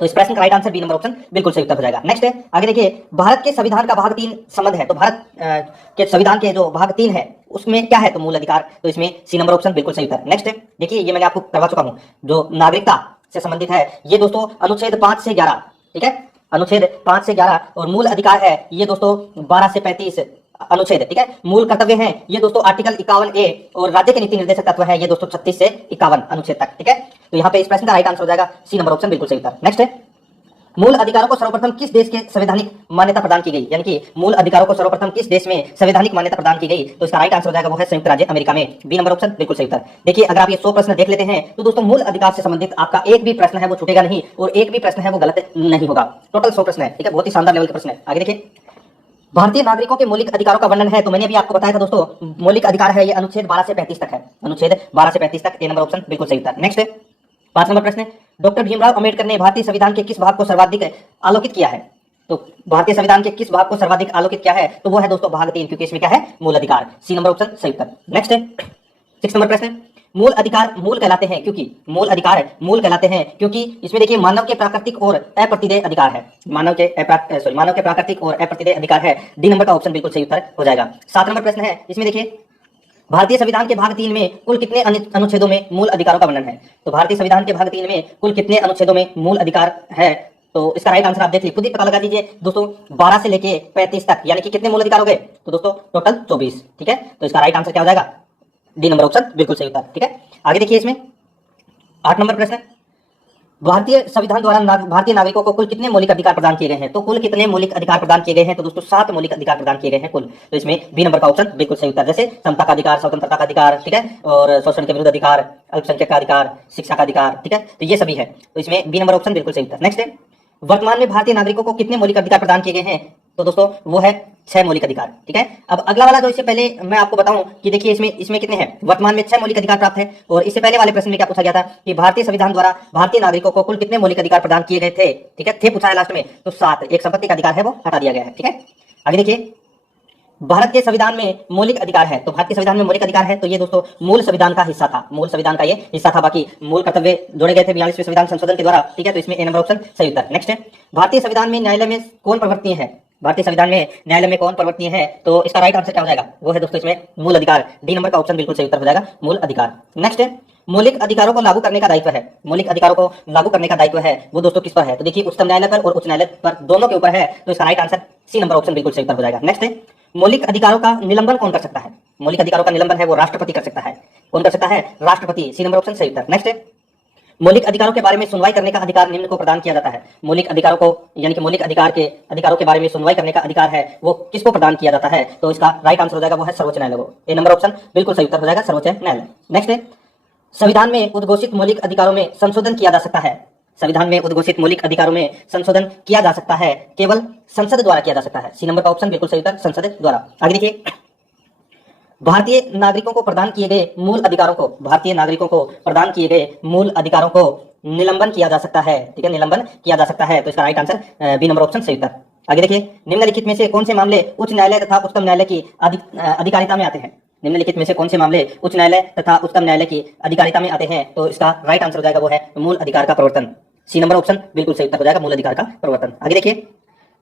तो इस प्रश्न का right answer B number option बिल्कुल सही उत्तर हो जाएगा। नेक्स्ट है आगे देखिए भारत के संविधान का भाग 3 संबंध है। तो भारत के संविधान के जो भाग 3 है उसमें क्या है? तो मूल अधिकार। तो इसमें सी नंबर ऑप्शन बिल्कुल सही उत्तर। नेक्स्ट है देखिए ये मैंने आपको करवा चुका हूं, जो नागरिकता से संबंधित है ये दोस्तों अनुच्छेद 5 से 11, ठीक है, अनुच्छेद 5 से 11 और मूल अधिकार है ये दोस्तों 12 से 35 अनुच्छेद, ठीक है। मूल कर्तव्य है ये दोस्तों आर्टिकल 51A और राज्य के नीति निर्देशक तत्व है ये दोस्तों 36 से 51 अनुच्छेद तक, ठीक है। तो यहाँ पे इस प्रश्न का राइट आंसर हो जाएगा सी नंबर ऑप्शन बिल्कुल सही उत्तर। नेक्स्ट है मूल अधिकारों को सर्वप्रथम किस देश के संवैधानिक मान्यता प्रदान की गई? यानी कि मूल अधिकारों को सर्वप्रथम किस देश में संवैधानिक मान्यता प्रदान की गई? तो इसका राइट आंसर हो जाएगा वो है संयुक्त राज्य अमेरिका में, बी नंबर ऑप्शन बिल्कुल सही उत्तर। देखिए अगर आप ये 100 प्रश्न देख लेते हैं तो दोस्तों मूल अधिकार से संबंधित आपका एक भी प्रश्न है वो छूटेगा नहीं और एक भी प्रश्न है वो गलत नहीं होगा। टोटल 100 प्रश्न है, ठीक है, बहुत ही शानदार लेवल के प्रश्न है। आगे देखिए भारतीय नागरिकों के मौलिक अधिकारों का वर्णन है। तो मैंने अभी आपको बताया था दोस्तों मौलिक अधिकार है ये अनुच्छेद 12 से 35 तक है, अनुच्छेद 12 से 35 तक, ए नंबर ऑप्शन बिल्कुल सही उत्तर। नेक्स्ट है 5 नंबर प्रश्न, डॉक्टर भीमराव अंबेडकर ने भारतीय संविधान के किस भाग को सर्वाधिक आलोकित किया है? तो भारतीय संविधान के किस भाग को सर्वाधिक आलोकित किया है? तो वो है दोस्तों भाग 3, क्योंकि इसमें क्या है? मूल अधिकार, सी नंबर ऑप्शन सही उत्तर। नेक्स्ट है 6 नंबर प्रश्न, मूल अधिकार मूल कहलाते हैं क्योंकि मूल अधिकार मूल कहलाते हैं क्योंकि इसमें देखिए मानव के प्राकृतिक और अप्रतिदेय अधिकार है, मानव के प्राकृतिक और अप्रतिदेय अधिकार है, डी नंबर का ऑप्शन बिल्कुल सही उत्तर हो जाएगा। 7 नंबर प्रश्न है, इसमें देखिए भारतीय संविधान के भाग 3 में कुल कितने अनुच्छेदों में मूल अधिकारों का वर्णन है? तो भारतीय संविधान के भाग 3 में कुल कितने अनुच्छेदों में मूल अधिकार है? तो इसका राइट आंसर आप देख लीजिए, खुद ही पता लगा दीजिए दोस्तों, 12 से लेके 35 तक, यानी कि कितने मूल अधिकार हो गए? तो दोस्तों टोटल 24, ठीक है। तो इसका राइट आंसर क्या हो जाएगा? डी नंबर ऑप्शन बिल्कुल सही उत्तर, ठीक है। आगे देखिए इसमें 8 नंबर प्रश्न, भारतीय संविधान द्वारा भारतीय नागरिकों को कुल कितने मौलिक अधिकार प्रदान किए गए हैं? तो कुल कितने मौलिक अधिकार प्रदान किए गए हैं? तो दोस्तों 7 मौलिक अधिकार प्रदान किए गए हैं कुल। तो इसमें बी नंबर का ऑप्शन बिल्कुल सही उत्तर, जैसे समता का अधिकार, स्वतंत्रता का अधिकार, ठीक है, और शोषण के विरुद्ध अधिकार, अल्पसंख्यक का अधिकार, शिक्षा का अधिकार, ठीक है, तो ये सभी है। तो इसमें बी नंबर ऑप्शन बिल्कुल सही उत्तर। नेक्स्ट है वर्तमान में भारतीय नागरिकों को कितने मौलिक अधिकार प्रदान किए गए हैं? तो दोस्तों वो है 6 मौलिक अधिकार, ठीक है। अब अगला वाला जो इससे पहले मैं आपको बताऊं कि देखिए इसमें कितने हैं? वर्तमान में 6 मौलिक अधिकार प्राप्त है। और इससे पहले वाले प्रश्न में क्या पूछा गया था कि भारतीय संविधान द्वारा भारतीय नागरिकों को कुल कितने मौलिक अधिकार प्रदान किए गए थे? ठीक है, थे पूछा है लास्ट में, तो 7। एक संपत्ति का अधिकार है वो हटा दिया गया है, ठीक है। आगे देखिए भारत के संविधान में मौलिक अधिकार है, तो भारतीय संविधान में मौलिक अधिकार है, तो ये दोस्तों मूल संविधान का हिस्सा था, मूल संविधान का ये हिस्सा था। बाकी मूल कर्तव्य जोड़े गए थे 42वें संविधान संशोधन के द्वारा, ठीक है। तो इसमें ए नंबर ऑप्शन सही उत्तर। नेक्स्ट है भारतीय संविधान में न्यायालय में कौन प्रवर्तनीय है? भारतीय संविधान में न्यायालय में कौन प्रवर्तनीय है? तो इसका राइट आंसर क्या हो जाएगा? वो है दोस्तों इसमें मूल अधिकार, डी नंबर का ऑप्शन बिल्कुल सही उत्तर हो जाएगा, मूल अधिकार। नेक्स्ट है मौलिक अधिकारों को लागू करने का दायित्व है, मौलिक अधिकारों को लागू करने का दायित्व है वो दोस्तों किस पर है? तो देखिए उच्चतम न्यायालय पर और उच्च न्यायालय पर, दोनों के ऊपर है। तो इसका right answer C number option बिल्कुल सही उत्तर हो जाएगा। नेक्स्ट है मौलिक अधिकारों का निलंबन कौन कर सकता है? मौलिक अधिकारों का निलंबन है वो राष्ट्रपति कर सकता है। कौन कर सकता है? राष्ट्रपति, सी नंबर ऑप्शन सही उत्तर। नेक्स्ट है मौलिक अधिकारों के बारे में सुनवाई करने का अधिकार निम्न को प्रदान किया जाता है। मौलिक अधिकारों को यानी कि मौलिक अधिकारों के बारे में सुनवाई करने का अधिकार है वो किसको प्रदान किया जाता है? तो इसका राइट आंसर हो जाएगा वो है सर्वोच्च न्यायालय को, ए नंबर ऑप्शन बिल्कुल सही उत्तर हो जाएगा, सर्वोच्च न्यायालय। नेक्स्ट है संविधान में उद्घोषित मौलिक अधिकारों में संशोधन किया जा सकता है। संविधान में उद्घोषित मौलिक अधिकारों में संशोधन किया जा सकता है? केवल संसद द्वारा किया जा सकता है। सी नंबर का ऑप्शन बिल्कुल सही उत्तर, संसद द्वारा। आगे देखिए, भारतीय नागरिकों को प्रदान किए गए मूल अधिकारों को, भारतीय नागरिकों को प्रदान किए गए मूल अधिकारों को निलंबन किया जा सकता है। ठीक है, निलंबन किया जा सकता है, तो इसका right answer B number option सही उत्तर। आगे देखिए, निम्नलिखित में से कौन से मामले उच्च न्यायालय तथा उच्चतम न्यायालय की अधिकारिता में आते हैं? निम्नलिखित में से कौन से मामले उच्च न्यायालय तथा उच्चतम न्यायालय की अधिकारिता में आते हैं? तो इसका राइट आंसर हो जाएगा वो है मूल अधिकार का प्रवर्तन। सी नंबर ऑप्शन बिल्कुल सही उत्तर हो जाएगा, मूल अधिकार का प्रवर्तन। आगे देखिए,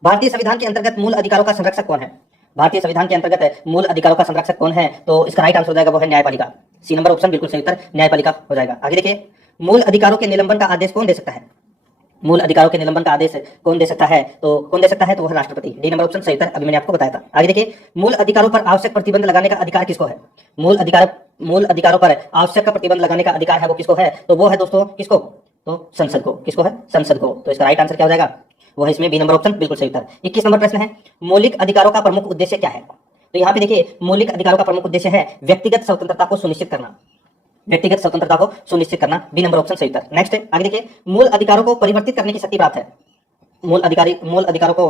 भारतीय संविधान के अंतर्गत मूल अधिकारों का संरक्षक कौन है? भारतीय संविधान के अंतर्गत मूल अधिकारों का संरक्षक कौन है? तो इसका राइट आंसर हो जाएगा वो है न्यायपालिका। सी नंबर ऑप्शन बिल्कुल सही उत्तर, न्यायपालिका हो जाएगा। आगे देखिए, मूल अधिकारों के निलंबन का आदेश कौन दे सकता है? मूल अधिकारों के निलंबन का आदेश कौन दे सकता है? तो कौन दे सकता है? तो वह राष्ट्रपति। डी नंबर ऑप्शन सही उत्तर, अभी मैंने आपको बताया था। आगे देखिए, मूल अधिकारों पर आवश्यक प्रतिबंध लगाने का अधिकार किसको है? मूल अधिकारों पर आवश्यक प्रतिबंध लगाने का अधिकार है वो किसको है? तो वो है दोस्तों किसको? तो संसद को। किसको है? संसद को। तो इसका राइट आंसर क्या हो जाएगा? वो है इसमें बी नंबर ऑप्शन बिल्कुल सही उत्तर। 21 नंबर प्रश्न है, मौलिक अधिकारों का प्रमुख उद्देश्य क्या है? तो यहाँ पे देखिए, मौलिक अधिकारों का प्रमुख उद्देश्य है व्यक्तिगत स्वतंत्रता को सुनिश्चित करना। व्यक्तिगत स्वतंत्रता को सुनिश्चित करना, बी नंबर ऑप्शन सही उत्तर। नेक्स्ट आगे देखिए, मूल अधिकारों को परिवर्तित करने की शक्ति प्राप्त है। मूल अधिकारों को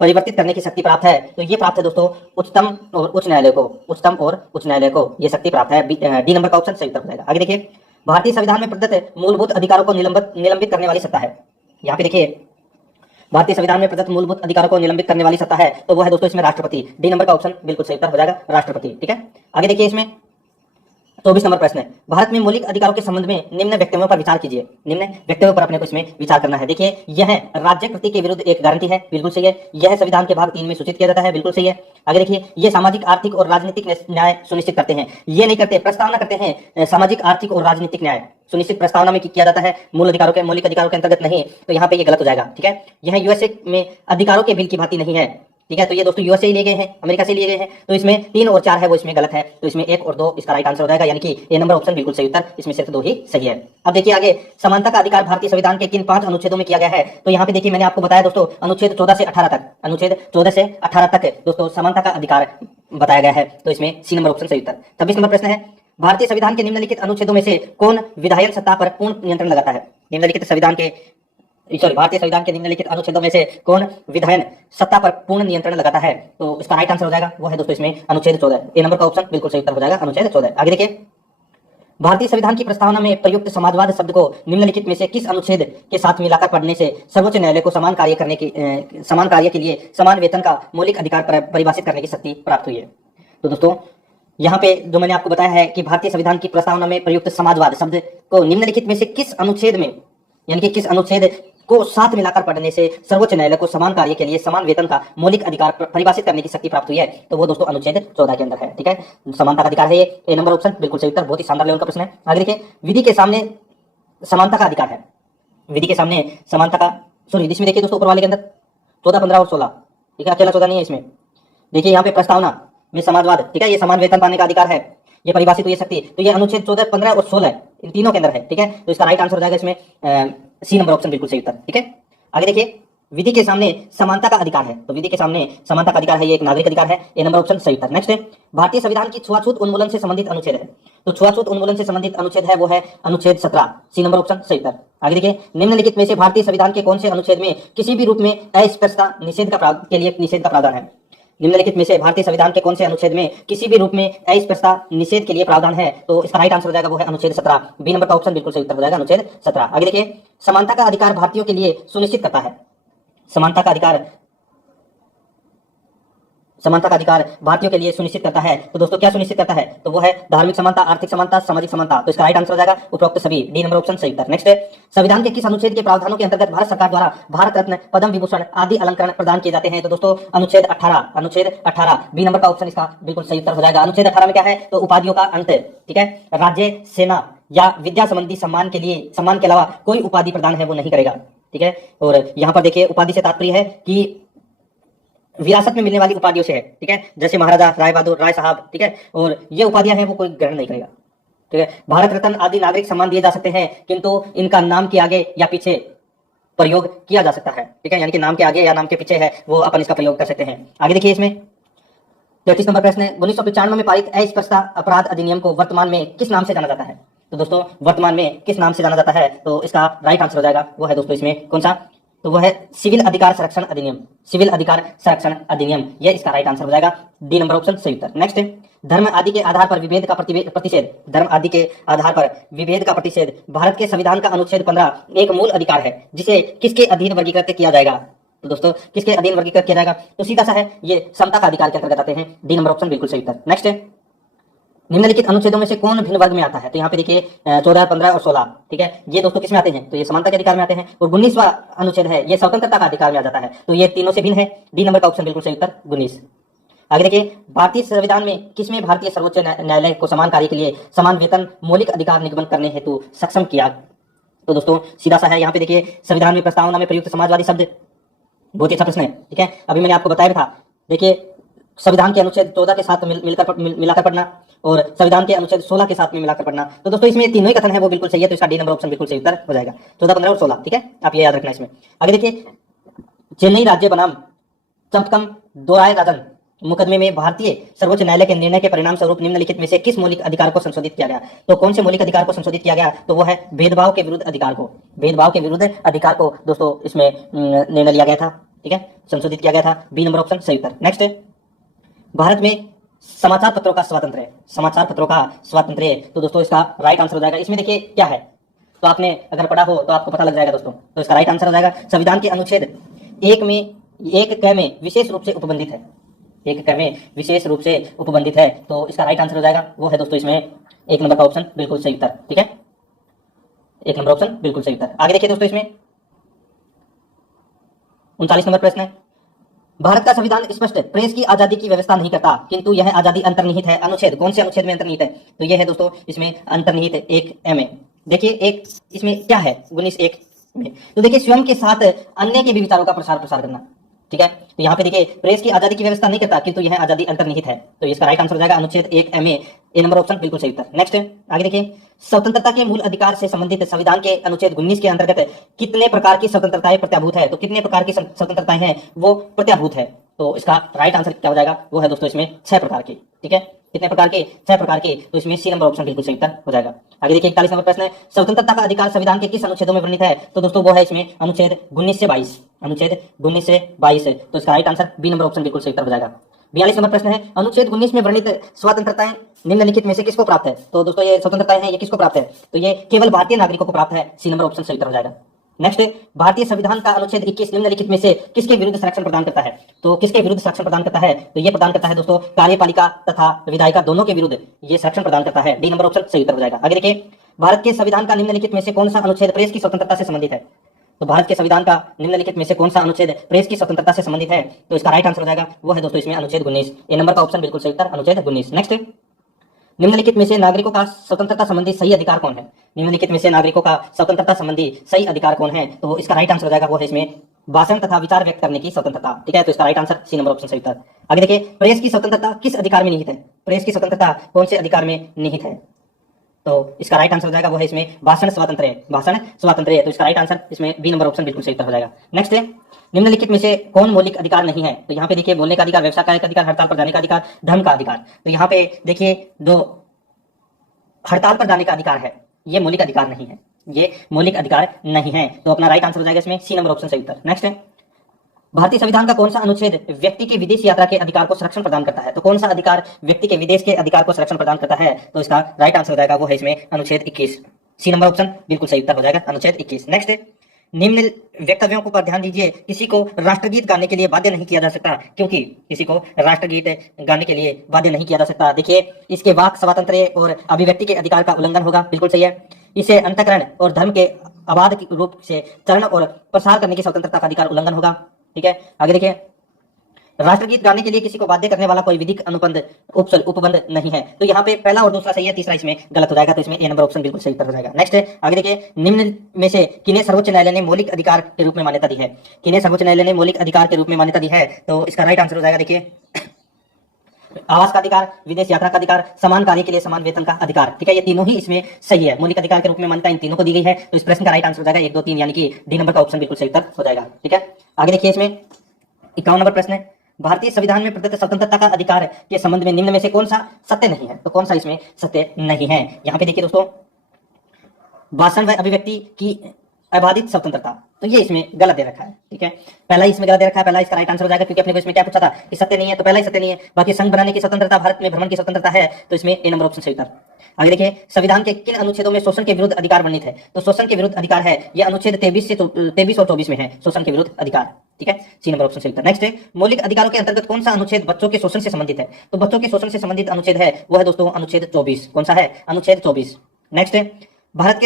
परिवर्तित करने की शक्ति प्राप्त है, तो ये प्राप्त है दोस्तों उच्चतम और उच्च न्यायालय को। उच्चतम और उच्च न्यायालय को ये शक्ति प्राप्त है। डी नंबर का ऑप्शन सही उत्तर हो जाएगा। आगे देखिए, भारतीय संविधान में प्रदत्त मूलभूत अधिकारों को निलंबित करने वाली सत्ता है। यहाँ पे देखिए, भारतीय संविधान में प्रदत्त मूलभूत अधिकारों को निलंबित करने वाली सत्ता है, तो वो है दोस्तों इसमें राष्ट्रपति। डी नंबर का ऑप्शन बिल्कुल सही उत्तर हो जाएगा, राष्ट्रपति। ठीक है, आगे देखिए, इसमें 24 नंबर प्रश्न है, भारत में मौलिक अधिकारों के संबंध में निम्न वक्तव्यों पर विचार कीजिए। निम्न वक्तव्यों पर अपने को इसमें विचार करना है। देखिए, यह राज्य कृति के विरुद्ध एक गारंटी है, बिल्कुल सही है। यह संविधान के भाग 3 में सूचित किया जाता है, बिल्कुल सही है। आगे देखिए, ये सामाजिक, आर्थिक और राजनीतिक न्याय सुनिश्चित करते हैं। ये नहीं करते, प्रस्तावना करते हैं सामाजिक, आर्थिक और राजनीतिक न्याय सुनिश्चित प्रस्तावना में किया जाता है, मौलिक अधिकारों के अंतर्गत नहीं। तो यहाँ पे ये गलत हो जाएगा। ठीक है, यह यूएसए में अधिकारों के बिल की भांति नहीं है। ठीक है, तो ये दोस्तों यूएसए लिए गए हैं, अमेरिका से लिए गए हैं, तो इसमें 3 और 4 है वो इसमें गलत है, तो इसमें 1 और 2 इसका राइट आंसर हो जाएगा, यानी कि ए नंबर ऑप्शन बिल्कुल सही उत्तर। इसमें सिर्फ 2 ही सही है। अब देखिए आगे, समानता का अधिकार भारतीय संविधान के किन 5 अनुच्छेदों में किया गया है? तो यहाँ पे देखिए, मैंने आपको बताया दोस्तों, अनुच्छेद 14 से 18 तक, अनुच्छेद 14 से 18 तक दोस्तों समानता का अधिकार बताया गया है, तो इसमें सी नंबर ऑप्शन सही उत्तर। 26 नंबर प्रश्न है, भारतीय संविधान के निम्नलिखित अनुच्छेदों में से कौन विधायन सत्ता पर पूर्ण नियंत्रण लगाता है? भारतीय संविधान के निम्नलिखित अनुच्छेदों में से कौन विधायन सत्ता पर पूर्ण नियंत्रण लगाता है? तो इसका राइट आंसर हो जाएगा वो है दोस्तों इसमें अनुच्छेद 14। ए नंबर का ऑप्शन बिल्कुल सही उत्तर हो जाएगा, अनुच्छेद 14। आगे देखिए, भारतीय संविधान की प्रस्तावना में प्रयुक्त समाजवाद शब्द को निम्नलिखित में से किस अनुच्छेद के साथ मिलाकर पढ़ने से सर्वोच्च न्यायालय को समान कार्य के लिए समान वेतन का मौलिक अधिकार परिभाषित करने की शक्ति प्राप्त हुई है? तो दोस्तों, यहाँ पे जो मैंने आपको बताया है कि भारतीय संविधान की प्रस्तावना में प्रयुक्त समाजवाद शब्द को निम्नलिखित में से किस अनुच्छेद में, यानी कि किस अनुच्छेद को साथ मिलाकर पढ़ने से सर्वोच्च न्यायालय को समान कार्य के लिए समान वेतन का मौलिक अधिकार परिभाषित करने की शक्ति प्राप्त हुई है? तो वो दोस्तों अनुच्छेद 14 के अंदर है। ठीक है, समानता का अधिकार है ये, ए नंबर ऑप्शन बिल्कुल सही उत्तर। बहुत ही शानदार लेवल का प्रश्न है। आगे देखिए, विधि के सामने समानता का अधिकार है। विधि के सामने समानता का, सॉरी, इसमें देखिए दोस्तों ऊपर वाले के अंदर 14, 15 और 16। ठीक है, अकेला 14 नहीं है इसमें। देखिए यहाँ पे प्रस्तावना में समाजवाद, ठीक है, ये समान वेतन पाने का अधिकार है, ये परिभाषित हुई शक्ति, तो ये अनुच्छेद 14, 15 और 16 इन तीनों के अंदर है। ठीक है, तो इसका राइट आंसर हो जाएगा इसमें सी नंबर ऑप्शन बिल्कुल सही उत्तर। ठीक है, आगे देखिए, विधि के सामने समानता का अधिकार है, तो विधि के सामने समानता का अधिकार है, ये एक नागरिक अधिकार है, ए नंबर ऑप्शन सही उत्तर। नेक्स्ट है, भारतीय संविधान की छुआछूत उन्मूलन से संबंधित अनुच्छेद है, तो छुआछूत उन्मूलन से संबंधित अनुच्छेद है वो है अनुच्छेद 17, सी नंबर ऑप्शन सही उत्तर। आगे देखिए, निम्नलिखित में से भारतीय संविधान के कौन से अनुच्छेद में किसी भी रूप में अस्पृश्यता निषेध का प्रावधान है? निम्नलिखित में से भारतीय संविधान के कौन से अनुच्छेद में किसी भी रूप में अस्पृश्यता निषेध के लिए प्रावधान है? तो इसका राइट आंसर हो जाएगा वो है अनुच्छेद 17, बी नंबर का ऑप्शन बिल्कुल सही उत्तर हो जाएगा, अनुच्छेद 17। आगे देखिए, समानता का अधिकार भारतीयों के लिए सुनिश्चित करता है, समानता का अधिकार भारतीयों के लिए सुनिश्चित करता है, तो दोस्तों क्या सुनिश्चित करता है? तो वो है धार्मिक समानता, आर्थिक समानता, सामाजिक समानता, तो इसका राइट आंसर हो जाएगा उपरोक्त सभी, डी नंबर ऑप्शन सही उत्तर। नेक्स्ट है, संविधान के किस अनुच्छेद के प्रावधानों के अंतर्गत भारत सरकार द्वारा भारत रत्न, पद्म विभूषण आदि अलंकरण प्रदान किए जाते हैं? तो दोस्तों अनुच्छेद 18, बी नंबर का ऑप्शन इसका बिल्कुल सही उत्तर हो जाएगा। अनुच्छेद 18 में क्या है? तो उपाधियों का अंत, ठीक है, राज्य, सेना या विद्या संबंधी सम्मान के अलावा कोई उपाधि प्रदान है वो नहीं करेगा। ठीक है, और यहाँ पर देखिए, उपाधि से तात्पर्य है कि विरासत में मिलने वाली उपाधियों से है। ठीक है, जैसे महाराजा, राय बहादुर, राय साहब, ठीक है, और ये उपाधियां हैं वो कोई ग्रहण नहीं करेगा। ठीक है, भारत रत्न आदि नागरिक सम्मान दिए जा सकते हैं, किंतु इनका नाम के आगे या पीछे प्रयोग किया जा सकता है। ठीक है, यानी कि नाम के आगे या नाम के पीछे है वो अपन इसका प्रयोग कर सकते हैं। आगे देखिए, इसमें 33 नंबर प्रश्न है, 1995 में पारित अस्पृश्यता अपराध अधिनियम को वर्तमान में किस नाम से जाना जाता है? तो दोस्तों वर्तमान में किस नाम से जाना जाता है? तो इसका राइट आंसर हो जाएगा वो है दोस्तों इसमें कौन सा? तो वो है सिविल अधिकार संरक्षण अधिनियम। सिविल अधिकार संरक्षण अधिनियम, ये इसका राइट आंसर हो जाएगा। डी नंबर ऑप्शन सही उत्तर। नेक्स्ट, धर्म आदि के आधार पर विभेद का प्रतिषेध। धर्म आदि के आधार पर विभेद का प्रतिषेध भारत के संविधान का अनुच्छेद 15 एक मूल अधिकार है जिसे किसके अधीन वर्गीकृत किया जाएगा? तो दोस्तों किसके अधीन वर्गीकृत किया जाएगा? तो सीधा सा है, ये समता का अधिकार के अंतर्गत आते हैं। डी नंबर ऑप्शन बिल्कुल सही उत्तर। नेक्स्ट, निम्नलिखित अनुच्छेदों में से कौन भिन्न वर्ग में आता है? तो यहाँ पे देखिए 14, 15 और 16, ठीक है, ये दोस्तों किस में आते हैं? तो ये समानता के अधिकार में आते हैं। और 19वां अनुच्छेद है, ये स्वतंत्रता का अधिकार में आ जाता है। तो ये तीनों से भिन्न है। डी नंबर का ऑप्शन बिल्कुल सही उत्तर 19। आगे देखिए, भारतीय संविधान में किसमें भारतीय सर्वोच्च न्यायालय को समान कार्य के लिए समान वेतन मौलिक अधिकार निगमन करने हेतु सक्षम किया? तो दोस्तों सीधा सा है, यहाँ पे देखिए संविधान में प्रस्तावना में प्रयुक्त समाजवादी शब्द, बहुत ही अच्छा प्रश्न है, ठीक है। अभी मैंने आपको बताया था, देखिए संविधान के अनुच्छेद 14 के साथ मिलाकर पढ़ना और संविधान के अनुच्छेद 16 के साथ में मिलाकर पढ़ना। तो दोस्तों इसमें तीनों ही कथन है वो बिल्कुल सही है, तो इसका डी नंबर ऑप्शन बिल्कुल सही उत्तर हो जाएगा। 14, 15 और 16, ठीक है, आप ये याद रखना इसमें। आगे देखिए, चेन्नई राज्य बनाम चंपकम दोराय राजन मुकदमे में भारतीय सर्वोच्च न्यायालय के निर्णय के परिणाम स्वरूप निम्नलिखित में से किस मौलिक अधिकार को संशोधित किया गया? तो कौन से मौलिक अधिकार को संशोधित किया गया? तो वो है भेदभाव के विरुद्ध अधिकार को। भेदभाव के विरुद्ध अधिकार को दोस्तों इसमें निर्णय लिया गया था, ठीक है, संशोधित किया गया था। बी नंबर ऑप्शन सही उत्तर। नेक्स्ट, भारत में समाचार पत्रों का स्वातंत्र्य है। समाचार पत्रों का स्वातंत्र्य है, तो दोस्तों इसका राइट आंसर हो जाएगा। इसमें देखिए क्या है, तो आपने अगर पढ़ा हो तो आपको पता लग जाएगा दोस्तों। तो इसका राइट आंसर हो जाएगा संविधान के अनुच्छेद 1 क में विशेष रूप से उपबंधित है। 1 क में विशेष रूप से उपबंधित है, तो इसका राइट आंसर हो जाएगा वो है दोस्तों इसमें 1 नंबर का ऑप्शन बिल्कुल सही उत्तर, ठीक है, 1 नंबर ऑप्शन बिल्कुल सही उत्तर। आगे देखिए दोस्तों, इसमें 39 नंबर प्रश्न है, भारत का संविधान स्पष्ट प्रेस की आजादी की व्यवस्था नहीं करता किंतु यह आजादी अंतर्निहित है। अनुच्छेद कौन से अनुच्छेद में अंतर्निहित है? तो यह है दोस्तों इसमें अंतर्निहित 1 में। देखिए एक इसमें क्या है 19(1) में, तो देखिए स्वयं के साथ अन्य के भी विचारों का प्रसार करना, ठीक है। तो यहाँ पे देखिए प्रेस की आजादी की व्यवस्था नहीं करता किंतु यह आजादी अंतर्निहित है, तो इसका राइट आंसर हो जाएगा अनुच्छेद 1 में, ए नंबर ऑप्शन बिल्कुल सही उत्तर। नेक्स्ट, आगे देखिए, स्वतंत्रता के मूल अधिकार से संबंधित संविधान के अनुच्छेद 19 के अंतर्गत कितने प्रकार की स्वतंत्रताएं प्रत्याभूत है? तो कितने प्रकार की स्वतंत्रताएं हैं वो प्रत्याभूत है? तो इसका राइट आंसर क्या हो जाएगा? वो है दोस्तों इसमें 6 प्रकार की, ठीक है, कितने प्रकार के? 6 प्रकार के, तो इसमें सी नंबर ऑप्शन बिल्कुल सही उत्तर हो जाएगा। आगे देखिए 41 नंबर प्रश्न है, स्वतंत्रता का अधिकार संविधान के किस अनुच्छेदों में वर्णित है? तो दोस्तों वो है इसमें अनुच्छेद 19 से 22, अनुच्छेद 19 से 22 है, तो इसका right answer B number option बिल्कुल सही उत्तर हो जाएगा। 42 नंबर प्रश्न है, अनुच्छेद 19 में वर्णित स्वतंत्रताएं निम्नलिखित में से किसको प्राप्त है? तो दोस्तों ये स्वतंत्रताएं हैं, ये किसको प्राप्त है? तो ये केवल भारतीय नागरिकों को प्राप्त है, सी नंबर ऑप्शन सही उत्तर हो जाएगा। नेक्स्ट, भारतीय संविधान का अनुच्छेद 21 निम्नलिखित में से किसके विरुद्ध संरक्षण प्रदान करता है? तो किसके विरुद्ध संरक्षण प्रदान करता है? तो ये प्रदान करता है दोस्तों कार्यपालिका तथा विधायिका दोनों के विरुद्ध ये संरक्षण प्रदान करता है, डी नंबर ऑप्शन सही उत्तर हो जाएगा। आगे देखिए, भारत के संविधान का निम्नलिखित में से कौन सा अनुच्छेद प्रेस की स्वतंत्रता से संबंधित है? तो भारत के संविधान का निम्नलिखित में से कौन सा अनुच्छेद प्रेस की स्वतंत्रता से संबंधित है? तो इसका राइट आंसर हो जाएगा वो है दोस्तों इसमें अनुच्छेद 19, ए नंबर का ऑप्शन बिल्कुल सही उत्तर, अनुच्छेद 19। नेक्स्ट, निम्नलिखित में से नागरिकों का स्वतंत्रता संबंधी सही अधिकार कौन है? निम्नलिखित में से नागरिकों का स्वतंत्रता संबंधी सही अधिकार कौन है? तो इसका राइट आंसर हो जाएगा वो है इसमें भाषण तथा विचार व्यक्त करने की स्वतंत्रता, ठीक है, तो इसका right answer C number option सही उत्तर। आगे देखिए, प्रेस की स्वतंत्रता किस अधिकार में निहित है? प्रेस की स्वतंत्रता कौन से अधिकार में निहित है? तो इसका राइट आंसर हो जाएगा वो है इसमें भाषण स्वातंत्र्य, भाषण स्वातंत्र्य, तो इसका राइट आंसर इसमें बी नंबर ऑप्शन बिल्कुल सही उत्तर हो जाएगा। नेक्स्ट, निम्नलिखित में से कौन मौलिक अधिकार नहीं है? तो यहाँ पे देखिए बोलने का अधिकार, व्यवसाय का अधिकार, हड़ताल पर जाने का अधिकार, धर्म का अधिकार। तो यहाँ पे देखिए दो हड़ताल पर जाने का अधिकार है, ये मौलिक अधिकार नहीं है, ये मौलिक अधिकार नहीं है, तो अपना राइट आंसर हो जाएगा इसमें सी नंबर ऑप्शन सही उत्तर। नेक्स्ट, भारतीय संविधान का कौन सा अनुच्छेद व्यक्ति के विदेश यात्रा के अधिकार को संरक्षण प्रदान करता है? तो कौन सा अधिकार व्यक्ति के विदेश के अधिकार को संरक्षण प्रदान करता है? तो इसका राइट आंसर हो जाएगा वो है इसमें अनुच्छेद 21, सी नंबर ऑप्शन बिल्कुल सही उत्तर हो जाएगा, अनुच्छेद 21। नेक्स्ट, निम्न वक्तव्यों को पर ध्यान दीजिए, किसी को राष्ट्रगीत गाने के लिए बाध्य नहीं किया जा सकता, क्योंकि किसी को राष्ट्रगीत गाने के लिए बाध्य नहीं किया जा सकता। देखिए इसके वाक स्वातंत्र्य और अभिव्यक्ति के अधिकार का उल्लंघन होगा, बिल्कुल सही है। इसे अंतःकरण और धर्म के अबाध रूप से चरण और प्रसार करने की स्वतंत्रता का अधिकार उल्लंघन होगा, ठीक है। आगे देखिए, राष्ट्रगीत गाने के लिए किसी को बाध्य करने वाला कोई विधिक अनुबंध उपबंध नहीं है, तो यहाँ पे पहला और दूसरा सही है, तीसरा इसमें गलत हो जाएगा, तो इसमें ए नंबर ऑप्शन बिल्कुल सही उत्तर हो जाएगा। नेक्स्ट, आगे देखिए, निम्न में से किन्हें सर्वोच्च न्यायालय ने मौलिक अधिकार के रूप में मान्यता दी है? किन्हें सर्वोच्च न्यायालय ने मौलिक अधिकार के रूप में मान्यता दी है? तो इसका राइट आंसर हो जाएगा देखिए आवास का अधिकार, विदेश यात्रा का अधिकार, समान कार्य के लिए समान वेतन का अधिकार, ठीक है, ये तीनों ही इसमें सही है, मौलिक अधिकार के रूप में मान्यता इन तीनों को दी गई है, तो इस प्रश्न का राइट आंसर हो जाएगा 1, 2, 3 यानी कि डी नंबर का ऑप्शन बिल्कुल सही उत्तर हो जाएगा, ठीक है। आगे देखिए, इसमें 51 नंबर प्रश्न है, भारतीय संविधान में प्रदत्त स्वतंत्रता का अधिकार के संबंध में निम्न में से कौन सा सत्य नहीं है? तो कौन सा इसमें सत्य नहीं है? यहाँ पे देखिए दोस्तों भाषण व अभिव्यक्ति की अबाधित स्वतंत्रता, तो ये इसमें गलत दे रखा है। ठीक है, पहला ही इसमें गलत दे रखा है, पहला इसका राइट आंसर हो जाएगा, क्योंकि अपने को इसमें क्या पूछा था कि सत्य नहीं है, तो पहला ही सत्य नहीं है। बाकी संघ बनाने की स्वतंत्रता, भारत में भ्रमण की स्वतंत्रता है, तो इसमें ए नंबर ऑप्शन सही उत्तर। आगे देखिए, संविधान के किन अनुच्छेदों में शोषण के विरुद्ध अधिकार वर्णित है? तो शोषण के विरुद्ध अधिकार है ये अनुच्छेद 23 और 24 में है, शोषण के विरुद्ध अधिकार। ठीक है, सी नंबर ऑप्शन सही उत्तर। नेक्स्ट है, मौलिक अधिकारों के अंतर्गत कौन सा अनुच्छेद बच्चों के शोषण से संबंधित है? तो बच्चों के शोषण से संबंधित अनुच्छेद है वो है दोस्तों अनुच्छेद 24। कौन सा है? अनुच्छेद 24। नेक्स्ट है, भारत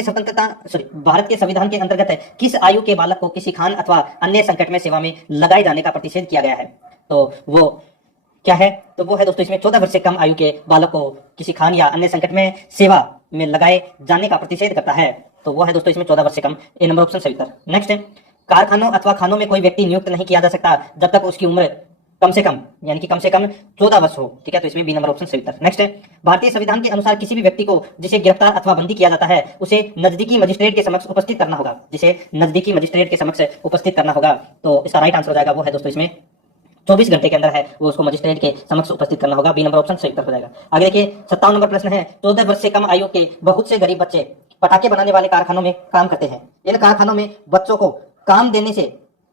के संविधान के अंतर्गत किस आयु के बालक को किसी खान अथवा अन्य संकट में सेवा में लगाए जाने का प्रतिषेध किया गया है? तो वो क्या है? तो वो है दोस्तों इसमें 14 वर्ष से कम आयु के बालक को किसी खान या अन्य संकट में सेवा में लगाए जाने का प्रतिषेध करता है, तो वो है दोस्तों इसमें 14 वर्ष से कम, ए नंबर ऑप्शन सही उत्तर। नेक्स्ट है, कारखानों अथवा खानों में कोई व्यक्ति नियुक्त नहीं किया जा सकता जब तक उसकी उम्र कम से कम, यानी कि कम से कम 14 वर्ष हो। ठीक है, तो इसमें बी नंबर ऑप्शन सही उत्तर। नेक्स्ट है, भारतीय संविधान के अनुसार किसी भी व्यक्ति को जिसे गिरफ्तार अथवा बंदी किया जाता है उसे नजदीकी मजिस्ट्रेट के समक्ष उपस्थित करना होगा, जिसे नजदीकी मजिस्ट्रेट के समक्ष उपस्थित करना होगा, तो इसका राइट आंसर हो जाएगा वो है दोस्तों इसमें 24 घंटे के अंदर है वो उसको मजिस्ट्रेट के समक्ष उपस्थित करना होगा, बी नंबर ऑप्शन सही उत्तर हो जाएगा। आगे देखिए, 57 नंबर प्रश्न है, 14 वर्ष से कम आयु के बहुत से गरीब बच्चे पटाखे बनाने वाले कारखानों में काम करते हैं, इन कारखानों में बच्चों को काम देने से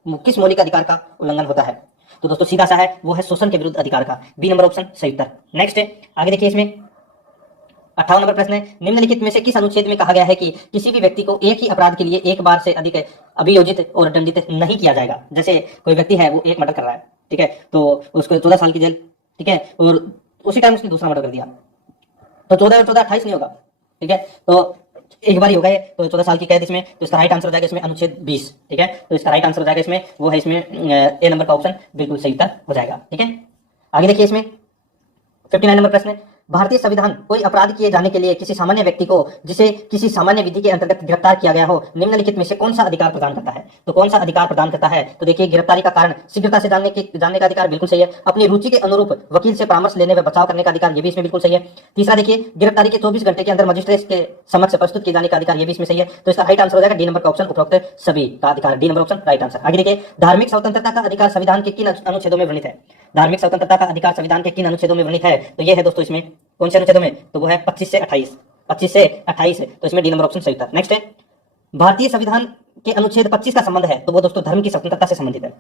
किस मौलिक अधिकार का उल्लंघन होता है? तो दोस्तों सीधा सा है वो है शोषण के विरुद्ध अधिकार का, बी नंबर ऑप्शन सही उत्तर। नेक्स्ट है, आगे देखिए, इसमें 58 नंबर प्रश्न है, निम्नलिखित में से किस अनुच्छेद में कहा गया है कि किसी भी व्यक्ति को एक ही अपराध के लिए एक बार से अधिक अभियोजित और दंडित नहीं किया जाएगा? जैसे कोई व्यक्ति है वो एक मर्डर कर रहा है, ठीक है, तो उसको 14 साल की जेल, ठीक है, और उसी टाइम उसने दूसरा मर्डर कर दिया, तो 14 और 14 28 नहीं होगा। ठीक है, तो एक बार ही होगा ये, तो 14 साल की कैद इसमें, तो इसका राइट आंसर हो जाएगा इसमें अनुच्छेद 20। ठीक है, तो इसका राइट आंसर हो जाएगा इसमें वो है इसमें ए नंबर का ऑप्शन बिल्कुल सही उत्तर हो जाएगा। ठीक है, आगे देखिए, इसमें 59 नंबर प्रश्न है, भारतीय संविधान कोई अपराध किए जाने के लिए किसी सामान्य व्यक्ति को जिसे किसी सामान्य विधि के अंतर्गत गिरफ्तार किया गया हो निम्नलिखित में से कौन सा अधिकार प्रदान करता है? तो कौन सा अधिकार प्रदान करता है? तो देखिए, गिरफ्तारी का कारण शीघ्रता से जानने का अधिकार बिल्कुल सही है, अपनी रुचि के अनुरूप वकील से परामर्श लेने व बचाव करने का अधिकार, ये भी इसमें बिल्कुल सही है। तीसरा देखिए, गिरफ्तारी के 24 घंटे के अंदर मजिस्ट्रेट के समक्ष प्रस्तुत किए जाने का अधिकार, ये भी इसमें सही है, तो इसका राइट आंसर हो जाएगा डी नंबर का ऑप्शन उपरोक्त सभी का अधिकार, D number option right answer. आगे देखिए, धार्मिक स्वतंत्रता का अधिकार संविधान के किन अनुच्छेदों में वर्णित है? धार्मिक स्वतंत्रता का अधिकार संविधान के किन अनुच्छेदों में वर्णित है? तो ये है दोस्तों इसमें कौन से अनुच्छेदों में? तो वो है 25 से 28 है, तो इसमें डी नंबर ऑप्शन सही उत्तर। नेक्स्ट है, भारतीय संविधान के अनुच्छेद 25 का संबंध है, तो वो दोस्तों धर्म की स्वतंत्रता से संबंधित है,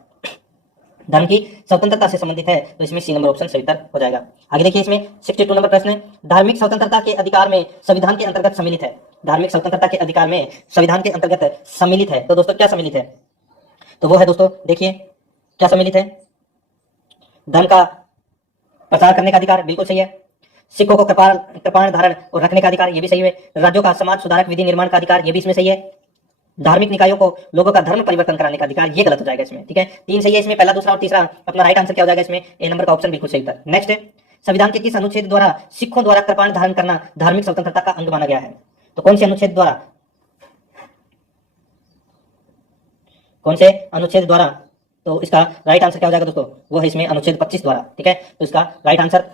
धर्म की स्वतंत्रता से संबंधित है, तो इसमें सी नंबर ऑप्शन सही उत्तर हो जाएगा। आगे देखिए, इसमें 62 नंबर प्रश्न है, धार्मिक स्वतंत्रता के अधिकार में संविधान के अंतर्गत सम्मिलित है, धार्मिक स्वतंत्रता के अधिकार में संविधान के अंतर्गत सम्मिलित है, तो दोस्तों क्या सम्मिलित है? तो वो है दोस्तों देखिए क्या सम्मिलित है, धर्म का प्रचार करने का अधिकार, बिल्कुल सही है, सिखों को कृपाण धारण और रखने का अधिकार, ये भी सही है, राज्यों का समाज सुधारक विधि निर्माण का अधिकार, ये भी इसमें सही है, धार्मिक निकायों को लोगों का धर्म परिवर्तन कराने का अधिकार, ये गलत हो जाएगा इसमें। ठीक है, 3 सही है इसमें, पहला, दूसरा और तीसरा, अपना राइट आंसर क्या हो जाएगा इसमें? ए नंबर का ऑप्शन बिल्कुल सही उत्तर। नेक्स्ट है, संविधान के किस अनुच्छेद द्वारा सिखों द्वारा कृपाण धारण करना धार्मिक स्वतंत्रता का अंग माना गया है? तो कौन से अनुच्छेद द्वारा, कौन से अनुच्छेद द्वारा? तो इसका राइट आंसर क्या हो जाएगा दोस्तों? वो है इसमें अनुच्छेद 25 द्वारा। ठीक है, तो इसका राइट आंसर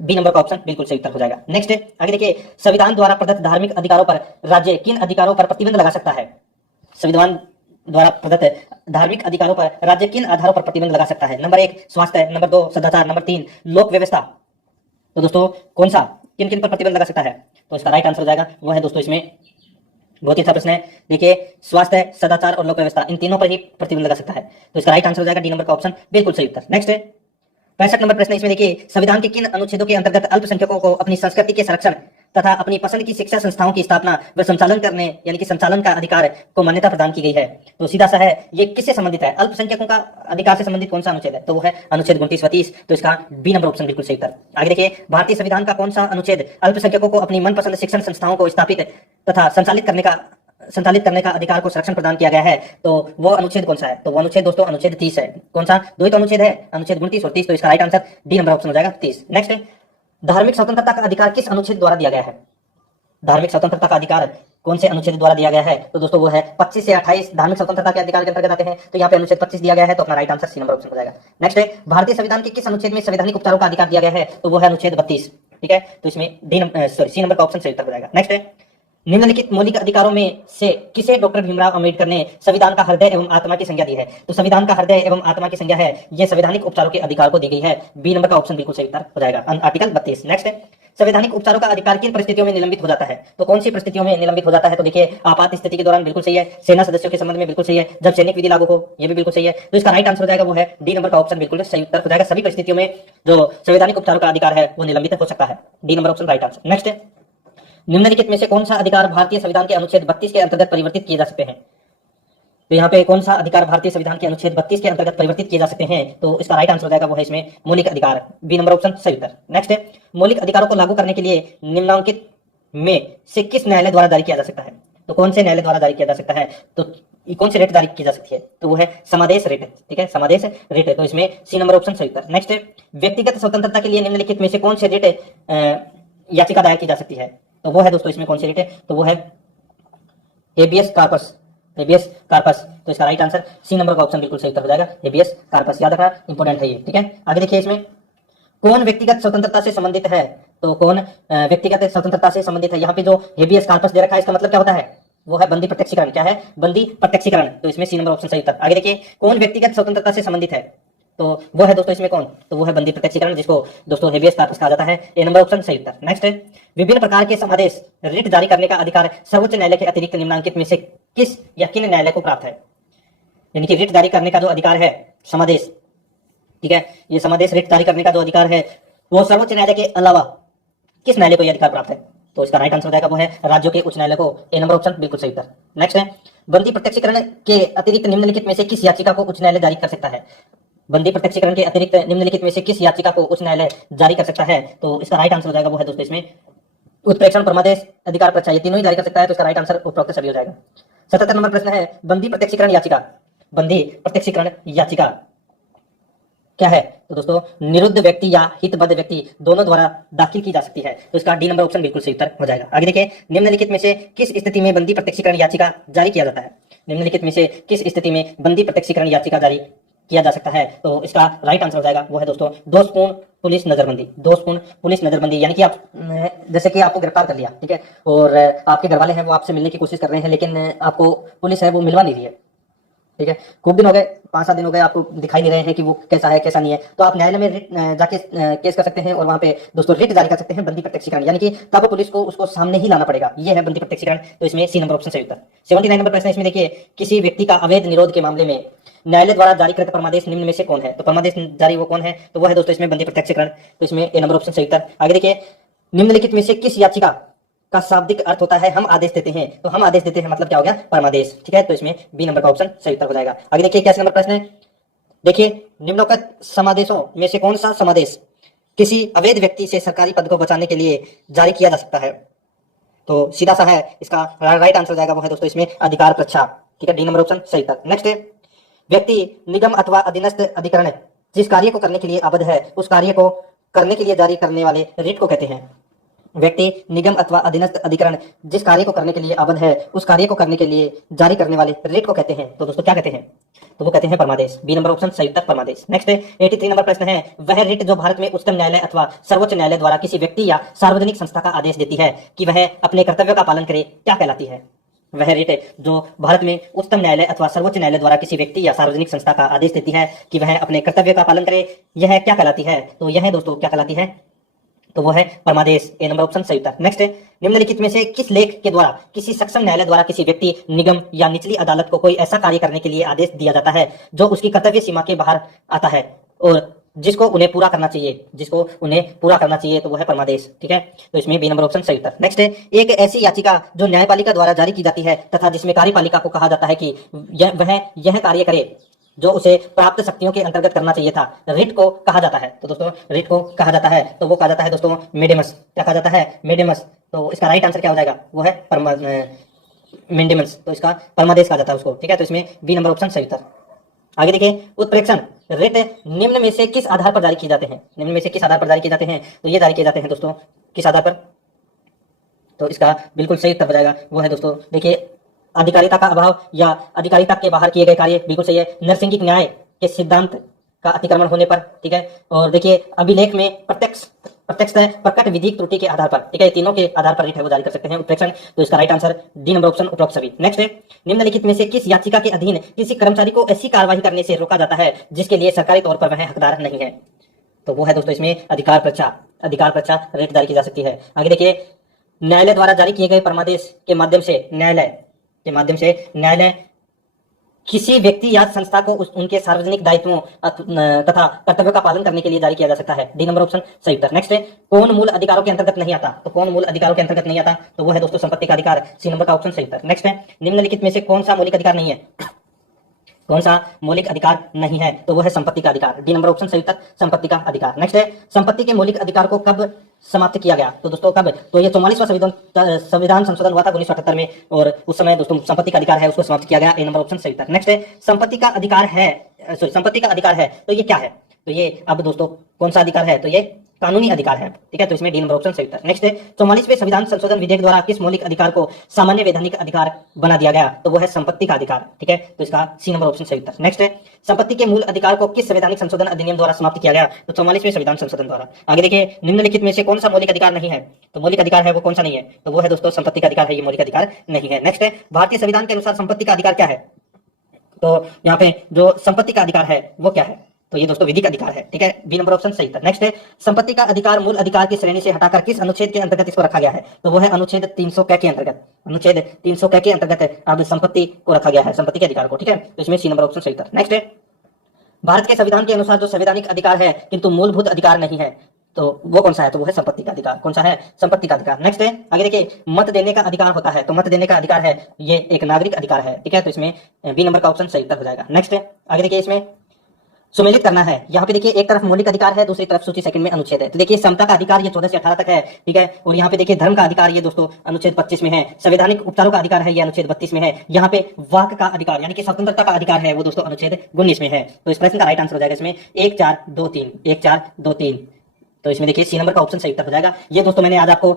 बी नंबर का ऑप्शन बिल्कुल सही उत्तर हो जाएगा। नेक्स्ट है, आगे देखिए, संविधान द्वारा प्रदत्त धार्मिक अधिकारों पर राज्य किन अधिकारों पर प्रतिबंध लगा सकता है? संविधान द्वारा प्रदत्त धार्मिक अधिकारों पर राज्य किन आधारों पर प्रतिबंध लगा सकता है? नंबर 1 स्वास्थ्य, नंबर 2 सदाचार, नंबर 3 लोक व्यवस्था। तो दोस्तों कौन सा, किन किन पर प्रतिबंध लगा सकता है? तो इसका राइट आंसर हो जाएगा वो है दोस्तों इसमें, बहुत ही अच्छा प्रश्न है, देखिए, स्वास्थ्य, सदाचार और लोक व्यवस्था, इन तीनों पर ही प्रतिबंध लगा सकता है, तो इसका राइट आंसर हो जाएगा डी नंबर का ऑप्शन बिल्कुल सही उत्तर। नेक्स्ट है 65 नंबर प्रश्न, इसमें देखिए, संविधान के किन अनुच्छेदों के अंतर्गत अल्पसंख्यकों को अपनी संस्कृति के संरक्षण तथा अपनी पसंद की शिक्षा संस्थाओं की स्थापना व संचालन करने, यानी कि संचालन का अधिकार को मान्यता प्रदान की गई है? तो सीधा सा है, ये किससे संबंधित है? अल्पसंख्यकों का अधिकार से संबंधित कौन सा अनुच्छेद है? तो वो है अनुच्छेद 29 व 30, तो इसका बी नंबर ऑप्शन बिल्कुल सही उत्तर। आगे देखिए, भारतीय संविधान का कौन सा अनुच्छेद अल्पसंख्यकों को अपनी मनपसंद शिक्षण संस्थाओं को स्थापित तथा संचालित करने का अधिकार को संरक्षण प्रदान किया गया है? तो वो अनुच्छेद कौन सा है? तो वो अनुच्छेद दोस्तों अनुच्छेद 30 है। कौन सा? दो ही तो अनुच्छेद है, अनुच्छेद 29 और 30, तो इसका right answer D number option हो जाएगा 30। नेक्स्ट है, धार्मिक स्वतंत्रता का अधिकार किस अनुच्छेद द्वारा दिया गया है? धार्मिक स्वतंत्रता का अधिकार कौन से अनुच्छेद द्वारा दिया गया है? तो दोस्तों वो है 25 से 28 धार्मिक स्वतंत्रता के अधिकार के अंतर्गत आते हैं, तो यहाँ पे अनुच्छेद 25 दिया गया है, तो अपना right answer C number option हो जाएगा। नेक्स्ट है, भारतीय संविधान के किस अनुच्छेद में संवैधानिक उपचारों का अधिकार दिया गया है? तो वो है अनुच्छेद 32। ठीक है, तो इसमें सी नंबर का ऑप्शन सही उत्तर हो जाएगा। नेक्स्ट है, निम्नलिखित मौलिक अधिकारों में से किसे डॉक्टर भीमराव अंबेडकर ने संविधान का हृदय एवं आत्मा की संज्ञा दी है? तो संविधान का हृदय एवं आत्मा की संज्ञा है, यह संवैधानिक उपचारों के अधिकार को दी गई है, बी नंबर का ऑप्शन बिल्कुल सही उत्तर हो जाएगा, आर्टिकल 32। नेक्स्ट है, संवैधानिक उपचारों का अधिकार किन परिस्थितियों में निलंबित हो जाता है? तो कौन सी परिस्थितियों में निलंबित हो जाता है? तो देखिए, आपात स्थिति के दौरान बिल्कुल सही है, सेना सदस्यों के संबंध में बिल्कुल सही है, जब सैनिक विधि लागू हो, ये भी बिल्कुल सही है। तो इसका राइट आंसर हो जाएगा वो है डी नंबर का ऑप्शन, बिल्कुल सही उत्तर हो जाएगा। सभी परिस्थितियों में जो संवैधानिक उपचारों का अधिकार है वो निलंबित हो सकता है। D number option right answer. Next, निम्नलिखित में से कौन सा अधिकार भारतीय संविधान के अनुच्छेद 32 के अंतर्गत परिवर्तित किए जा सकते हैं? तो यहाँ पे कौन सा अधिकार भारतीय संविधान के अनुच्छेद 32 के अंतर्गत परिवर्तित किए जा सकते हैं? तो इसका राइट आंसर हो जाएगा वो है इसमें मौलिक अधिकार, बी नंबर ऑप्शन सही उत्तर। नेक्स्ट है, मौलिक अधिकारों को लागू करने के लिए निम्नांकित में से किस न्यायालय द्वारा जारी किया जा सकता है? तो कौन से न्यायालय द्वारा जारी किया जा सकता है? तो कौन सी रेट जारी की जा सकती है? तो वो है समादेश रेट, ठीक है, समादेश रेट है। तो इसमें सी नंबर ऑप्शन सही उत्तर। नेक्स्ट है, व्यक्तिगत स्वतंत्रता के लिए निम्नलिखित में से कौन से रेट याचिका दायर की जा सकती है? तो वो है दोस्तों इसमें कौन सी रेट है? तो वो है हेबियस कार्पस, हेबियस कार्पस। तो इसका राइट आंसर सी नंबर का ऑप्शन बिल्कुल सही उत्तर हो जाएगा, हेबियस कार्पस। याद रखना, इंपॉर्टेंट है ये, ठीक है। आगे देखिए, इसमें कौन व्यक्तिगत स्वतंत्रता से संबंधित है? तो कौन व्यक्तिगत स्वतंत्रता से संबंधित है? यहाँ पे जो हेबियस कार्पस दे रखा है, इसका मतलब क्या होता है? वो है बंदी प्रत्यक्षीकरण। क्या है? बंदी प्रत्यक्षीकरण। तो इसमें सी नंबर ऑप्शन सही उत्तर। आगे देखिए, कौन व्यक्तिगत स्वतंत्रता से संबंधित है? तो वो है दोस्तों इसमें कौन? तो वो है बंदी प्रत्यक्षीकरण, जिसको दोस्तों हेबियस कार्पस कहा जाता है। ए नंबर ऑप्शन सही उत्तर। नेक्स्ट है, विभिन्न प्रकार के समादेश रिट जारी करने का अधिकार सर्वोच्च न्यायालय के अतिरिक्त निम्नांकित में से किस या किन न्यायालय को प्राप्त है? यानी कि रिट जारी करने का जो अधिकार है, समादेश, ठीक है, ये समादेश रिट जारी करने का जो अधिकार है वो सर्वोच्च न्यायालय के अलावा किस न्यायालय को यह अधिकार प्राप्त है? तो इसका राइट आंसर हो जाएगा वो है राज्यों के उच्च न्यायालय को। ए नंबर ऑप्शन बिल्कुल सही उत्तर। नेक्स्ट है, बंदी प्रत्यक्षीकरण के अतिरिक्त निम्नलिखित में से किस याचिका को उच्च न्यायालय जारी कर सकता है? बंदी प्रत्यक्षीकरण के अतिरिक्त निम्नलिखित में से किस याचिका को उच्च न्यायालय जारी कर सकता है? तो इसका राइट आंसर हो जाएगा वो है दोस्तों इसमें उत्प्रेक्षण, परमादेश, अधिकार परीक्षा, ये तीनों ही जारी कर सकता है। तो इसका राइट आंसर उपरोक्त सभी हो जाएगा। 77 नंबर प्रश्न है, बंदी प्रत्यक्षीकरण याचिका, बंदी प्रत्यक्षीकरण याचिका क्या है? तो दोस्तों निरुद्ध व्यक्ति या हितबद्ध व्यक्ति दोनों द्वारा दाखिल की जा सकती है। तो इसका डी नंबर ऑप्शन बिल्कुल सही उत्तर हो जाएगा। आगे देखिए, निम्नलिखित में से किस स्थिति में बंदी प्रत्यक्षीकरण याचिका जारी किया जाता है? निम्नलिखित में से किस स्थिति में बंदी प्रत्यक्षीकरण याचिका जारी किया जा सकता है? तो इसका राइट आंसर हो जाएगा वो है दोस्तों दोषपूर्ण पुलिस नजरबंदी, दोषपूर्ण पुलिस नजरबंदी। यानी कि आप, जैसे कि आपको गिरफ्तार कर लिया, ठीक है, और आपके घर वाले हैं वो आपसे मिलने की कोशिश कर रहे हैं, लेकिन आपको पुलिस है वो मिलवा नहीं रही है, ठीक है, खूब दिन हो गए, 5-7 दिन हो गए, आपको दिखाई नहीं रहे हैं कि वो कैसा है कैसा नहीं है। तो आप न्यायालय में जाके केस कर सकते हैं और वहां पे दोस्तों रिट जारी कर सकते हैं बंदी प्रत्यक्षीकरण, यानी कि तब पुलिस को उसको सामने ही लाना पड़ेगा। ये है बंदी प्रत्यक्षीकरण। तो इसमें सी नंबर ऑप्शन सही उत्तर। 79 नंबर प्रश्न इसमें देखिए, किसी व्यक्ति का अवैध निरोध के मामले में न्यायालय द्वारा जारीकृत परमादेश निम्न में से कौन है? तो परमादेश जारी वो कौन है? तो वो है दोस्तों इसमें बंदी प्रत्यक्षीकरण। तो इसमें ए नंबर ऑप्शन सही उत्तर। आगे देखिए, निम्नलिखित में से किस याचिका का शाब्दिक अर्थ होता है हम आदेश देते हैं? तो हम आदेश देते हैं मतलब क्या हो गया? परमादेश, ठीक है। तो इसमें बी नंबर का ऑप्शन सही उत्तर हो जाएगा। आगे देखिए, कैसे नंबर प्रश्न है, देखिए, निम्नोक्त समादेशों में से कौन सा समादेश किसी अवैध व्यक्ति से सरकारी पद को बचाने के लिए जारी किया जा सकता है? तो सीधा सा है, इसका राइट आंसर जाएगा वो है दोस्तों इसमें अधिकार परीक्षा, ठीक है, डी नंबर ऑप्शन सही उत्तर। नेक्स्ट है, व्यक्ति निगम अथवा अधीनस्थ अधिकरण जिस कार्य को करने के लिए आबद्ध है उस कार्य को करने के लिए जारी करने वाले रिट को कहते हैं। व्यक्ति निगम अथवा अधीनस्थ अधिकरण जिस कार्य को करने के लिए आबद्ध है उस कार्य को करने के लिए जारी करने वाले रिट को कहते हैं। तो दोस्तों क्या कहते हैं? तो वो कहते हैं परमादेश, बी नंबर ऑप्शन सही उत्तर, परमादेश। नेक्स्ट है, 83 नंबर प्रश्न है, वह रिट जो भारत में उच्चतम न्यायालय अथवा सर्वोच्च न्यायालय द्वारा किसी व्यक्ति या सार्वजनिक संस्था का आदेश देती है कि वह अपने कर्तव्यों का पालन करे, क्या कहलाती है? वह रिट जो भारत में उच्चतम न्यायालय अथवा सर्वोच्च न्यायालय द्वारा किसी व्यक्ति या सार्वजनिक संस्था का आदेश देती है कि वह अपने कर्तव्य का पालन करे, यह क्या कहलाती है? तो यह दोस्तों क्या कहलाती है? तो वो है परमादेश, ए नंबर ऑप्शन सही उत्तर। नेक्स्ट है, निम्नलिखित में से किस लेख के द्वारा किसी सक्षम न्यायालय द्वारा किसी व्यक्ति, निगम या निचली अदालत को कोई ऐसा कार्य करने के लिए आदेश दिया जाता है जो उसकी कर्तव्य सीमा के बाहर आता है और जिसको उन्हें पूरा करना चाहिए, जिसको उन्हें पूरा करना चाहिए? तो वो है परमादेश, ठीक है। तो इसमें बी नंबर ऑप्शन सही उत्तर। नेक्स्ट है, एक ऐसी याचिका जो न्यायपालिका द्वारा जारी की जाती है तथा जिसमें कार्यपालिका को कहा जाता है कि वह यह कार्य करे जो उसे प्राप्त शक्तियों के अंतर्गत करना चाहिए था, रिट को कहा जाता है। तो दोस्तों रिट को कहा जाता है, तो वो कहा जाता है दोस्तों मेडेमस। क्या कहा जाता है? मेडेमस। तो इसका राइट आंसर क्या हो जाएगा? वो है मेंडेमस। तो इसका परमादेश कहा जाता है उसको, ठीक है। तो इसमें बी नंबर ऑप्शन सही उत्तर। आगे देखिए, उत्प्रेक्षण रिट निम्न में से किस आधार पर जारी किए जाते हैं? निम्न में से किस आधार पर जारी किए जाते हैं? तो ये जारी किए जाते हैं दोस्तों किस आधार पर? तो इसका बिल्कुल सही उत्तर हो जाएगा वो है दोस्तों, देखिए, अधिकारिता का अभाव या अधिकारिता के बाहर किए गए कार्य, बिल्कुल सही है। नरसिंगिक न्याय के सिद्धांत का अतिक्रमण होने पर, ठीक है। और देखिए, अभिलेख में प्रत्यक्ष प्रकट विधिक त्रुटि के आधार पर, ठीक है, तीनों के आधार पर रिट है वो जारी कर सकते हैं उत्प्रेक्षण। तो इसका right answer D number option उपरोक्त सभी। नेक्स्ट है, निम्नलिखित में से किस याचिका के अधीन किसी कर्मचारी को ऐसी कार्यवाही करने से रोका जाता है जिसके लिए सरकारी तौर पर वह हकदार नहीं है? तो वो है दोस्तों इसमें अधिकार पर्चा रेट जारी की जा सकती है। आगे देखिए, न्यायालय द्वारा जारी किए गए परमादेश के माध्यम से न्यायालय किसी व्यक्ति या संस्था को उनके सार्वजनिक दायित्वों तथा कर्तव्यों का पालन करने के लिए जारी किया जा सकता है। डी नंबर ऑप्शन सही उत्तर। नेक्स्ट है, कौन मूल अधिकारों के अंतर्गत नहीं आता? तो कौन मूल अधिकारों के अंतर्गत नहीं आता? तो वो है दोस्तों संपत्ति का अधिकार। सी नंबर का ऑप्शन सही उत्तर। नेक्स्ट है, निम्नलिखित में से कौन सा मौलिक अधिकार नहीं है? कौन सा मौलिक अधिकार नहीं है? तो वो है संपत्ति का अधिकार। डी नंबर ऑप्शन सही उत्तर, संपत्ति का अधिकार। नेक्स्ट है, संपत्ति के मौलिक अधिकार को कब समाप्त किया गया? तो दोस्तों कब? तो ये 44वां संविधान संशोधन हुआ था 1978 में, और उस समय दोस्तों संपत्ति का अधिकार है उसको समाप्त किया गया। ए नंबर ऑप्शन सही उत्तर। नेक्स्ट है, संपत्ति का अधिकार है तो ये क्या है? तो ये अब दोस्तों कौन सा अधिकार है? तो ये कानूनी अधिकार है, ठीक है, तो इसमें डी नंबर ऑप्शन सही उत्तर। नेक्स्ट है, 44वें संविधान संशोधन विधेयक द्वारा किस मौलिक अधिकार को सामान्य वैधानिक अधिकार बना दिया गया? तो वो है संपत्ति का अधिकार, ठीक है, तो इसका सी नंबर ऑप्शन सही उत्तर। नेक्स्ट है, संपत्ति के मूल अधिकार को किस संवैधानिक संशोधन अधिनियम द्वारा समाप्त किया गया? तो 44वें संविधान संशोधन द्वारा। आगे देखिए, निम्नलिखित में से कौन सा मौलिक अधिकार नहीं है? तो मौलिक अधिकार है वो कौन सा नहीं है? तो वो है दोस्तों संपत्ति का अधिकार है, ये मौलिक अधिकार नहीं है। नेक्स्ट है, भारतीय संविधान के अनुसार संपत्ति का अधिकार क्या है? तो यहाँ पे जो संपत्ति का अधिकार है वो क्या है? तो ये दोस्तों विधिक अधिकार है, ठीक है, बी नंबर ऑप्शन सही था। नेक्स्ट है, संपत्ति का अधिकार मूल अधिकार की श्रेणी से हटाकर किस अनुच्छेद के अंतर्गत इसको रखा गया है? तो वो है अनुच्छेद 300 के अंतर्गत। अनुच्छेद 300 के अंतर्गत अब संपत्ति को रखा गया है, संपत्ति के अधिकार को, ठीक है, तो इसमें सी नंबर ऑप्शन सही था। नेक्स्ट है, भारत के संविधान के अनुसार जो संवैधानिक अधिकार है किंतु मूलभूत अधिकार नहीं है, तो वो कौन सा है? तो वो है संपत्ति का अधिकार। कौन सा है? संपत्ति का अधिकार। नेक्स्ट है, आगे देखिए, मत देने का अधिकार होता है, तो मत देने का अधिकार है ये एक नागरिक अधिकार है, ठीक है, तो इसमें बी नंबर का ऑप्शन सही उत्तर हो जाएगा। नेक्स्ट है, आगे देखिए, इसमें सुमेलित करना है। यहाँ पे देखिए, एक तरफ मौलिक अधिकार है, दूसरी तरफ सूची सेकंड में अनुच्छेद है। तो देखिए, समता का अधिकार ये 14 से 18 तक है, ठीक है, और यहाँ पे देखिए धर्म का अधिकार ये दोस्तों अनुच्छेद 25 में है। संवैधानिक उपचारों का अधिकार है ये अनुच्छेद 32 में है। यहाँ पे वाक का अधिकार यानी कि स्वतंत्रता का अधिकार है वो दोस्तों अनुच्छेद 19 में है। तो इस प्रश्न का राइट आंसर हो जाएगा इसमें 1 4 2 3 1 4 2 3। तो इसमें देखिए सी नंबर का ऑप्शन सही उत्तर हो जाएगा। ये दोस्तों मैंने आज आपको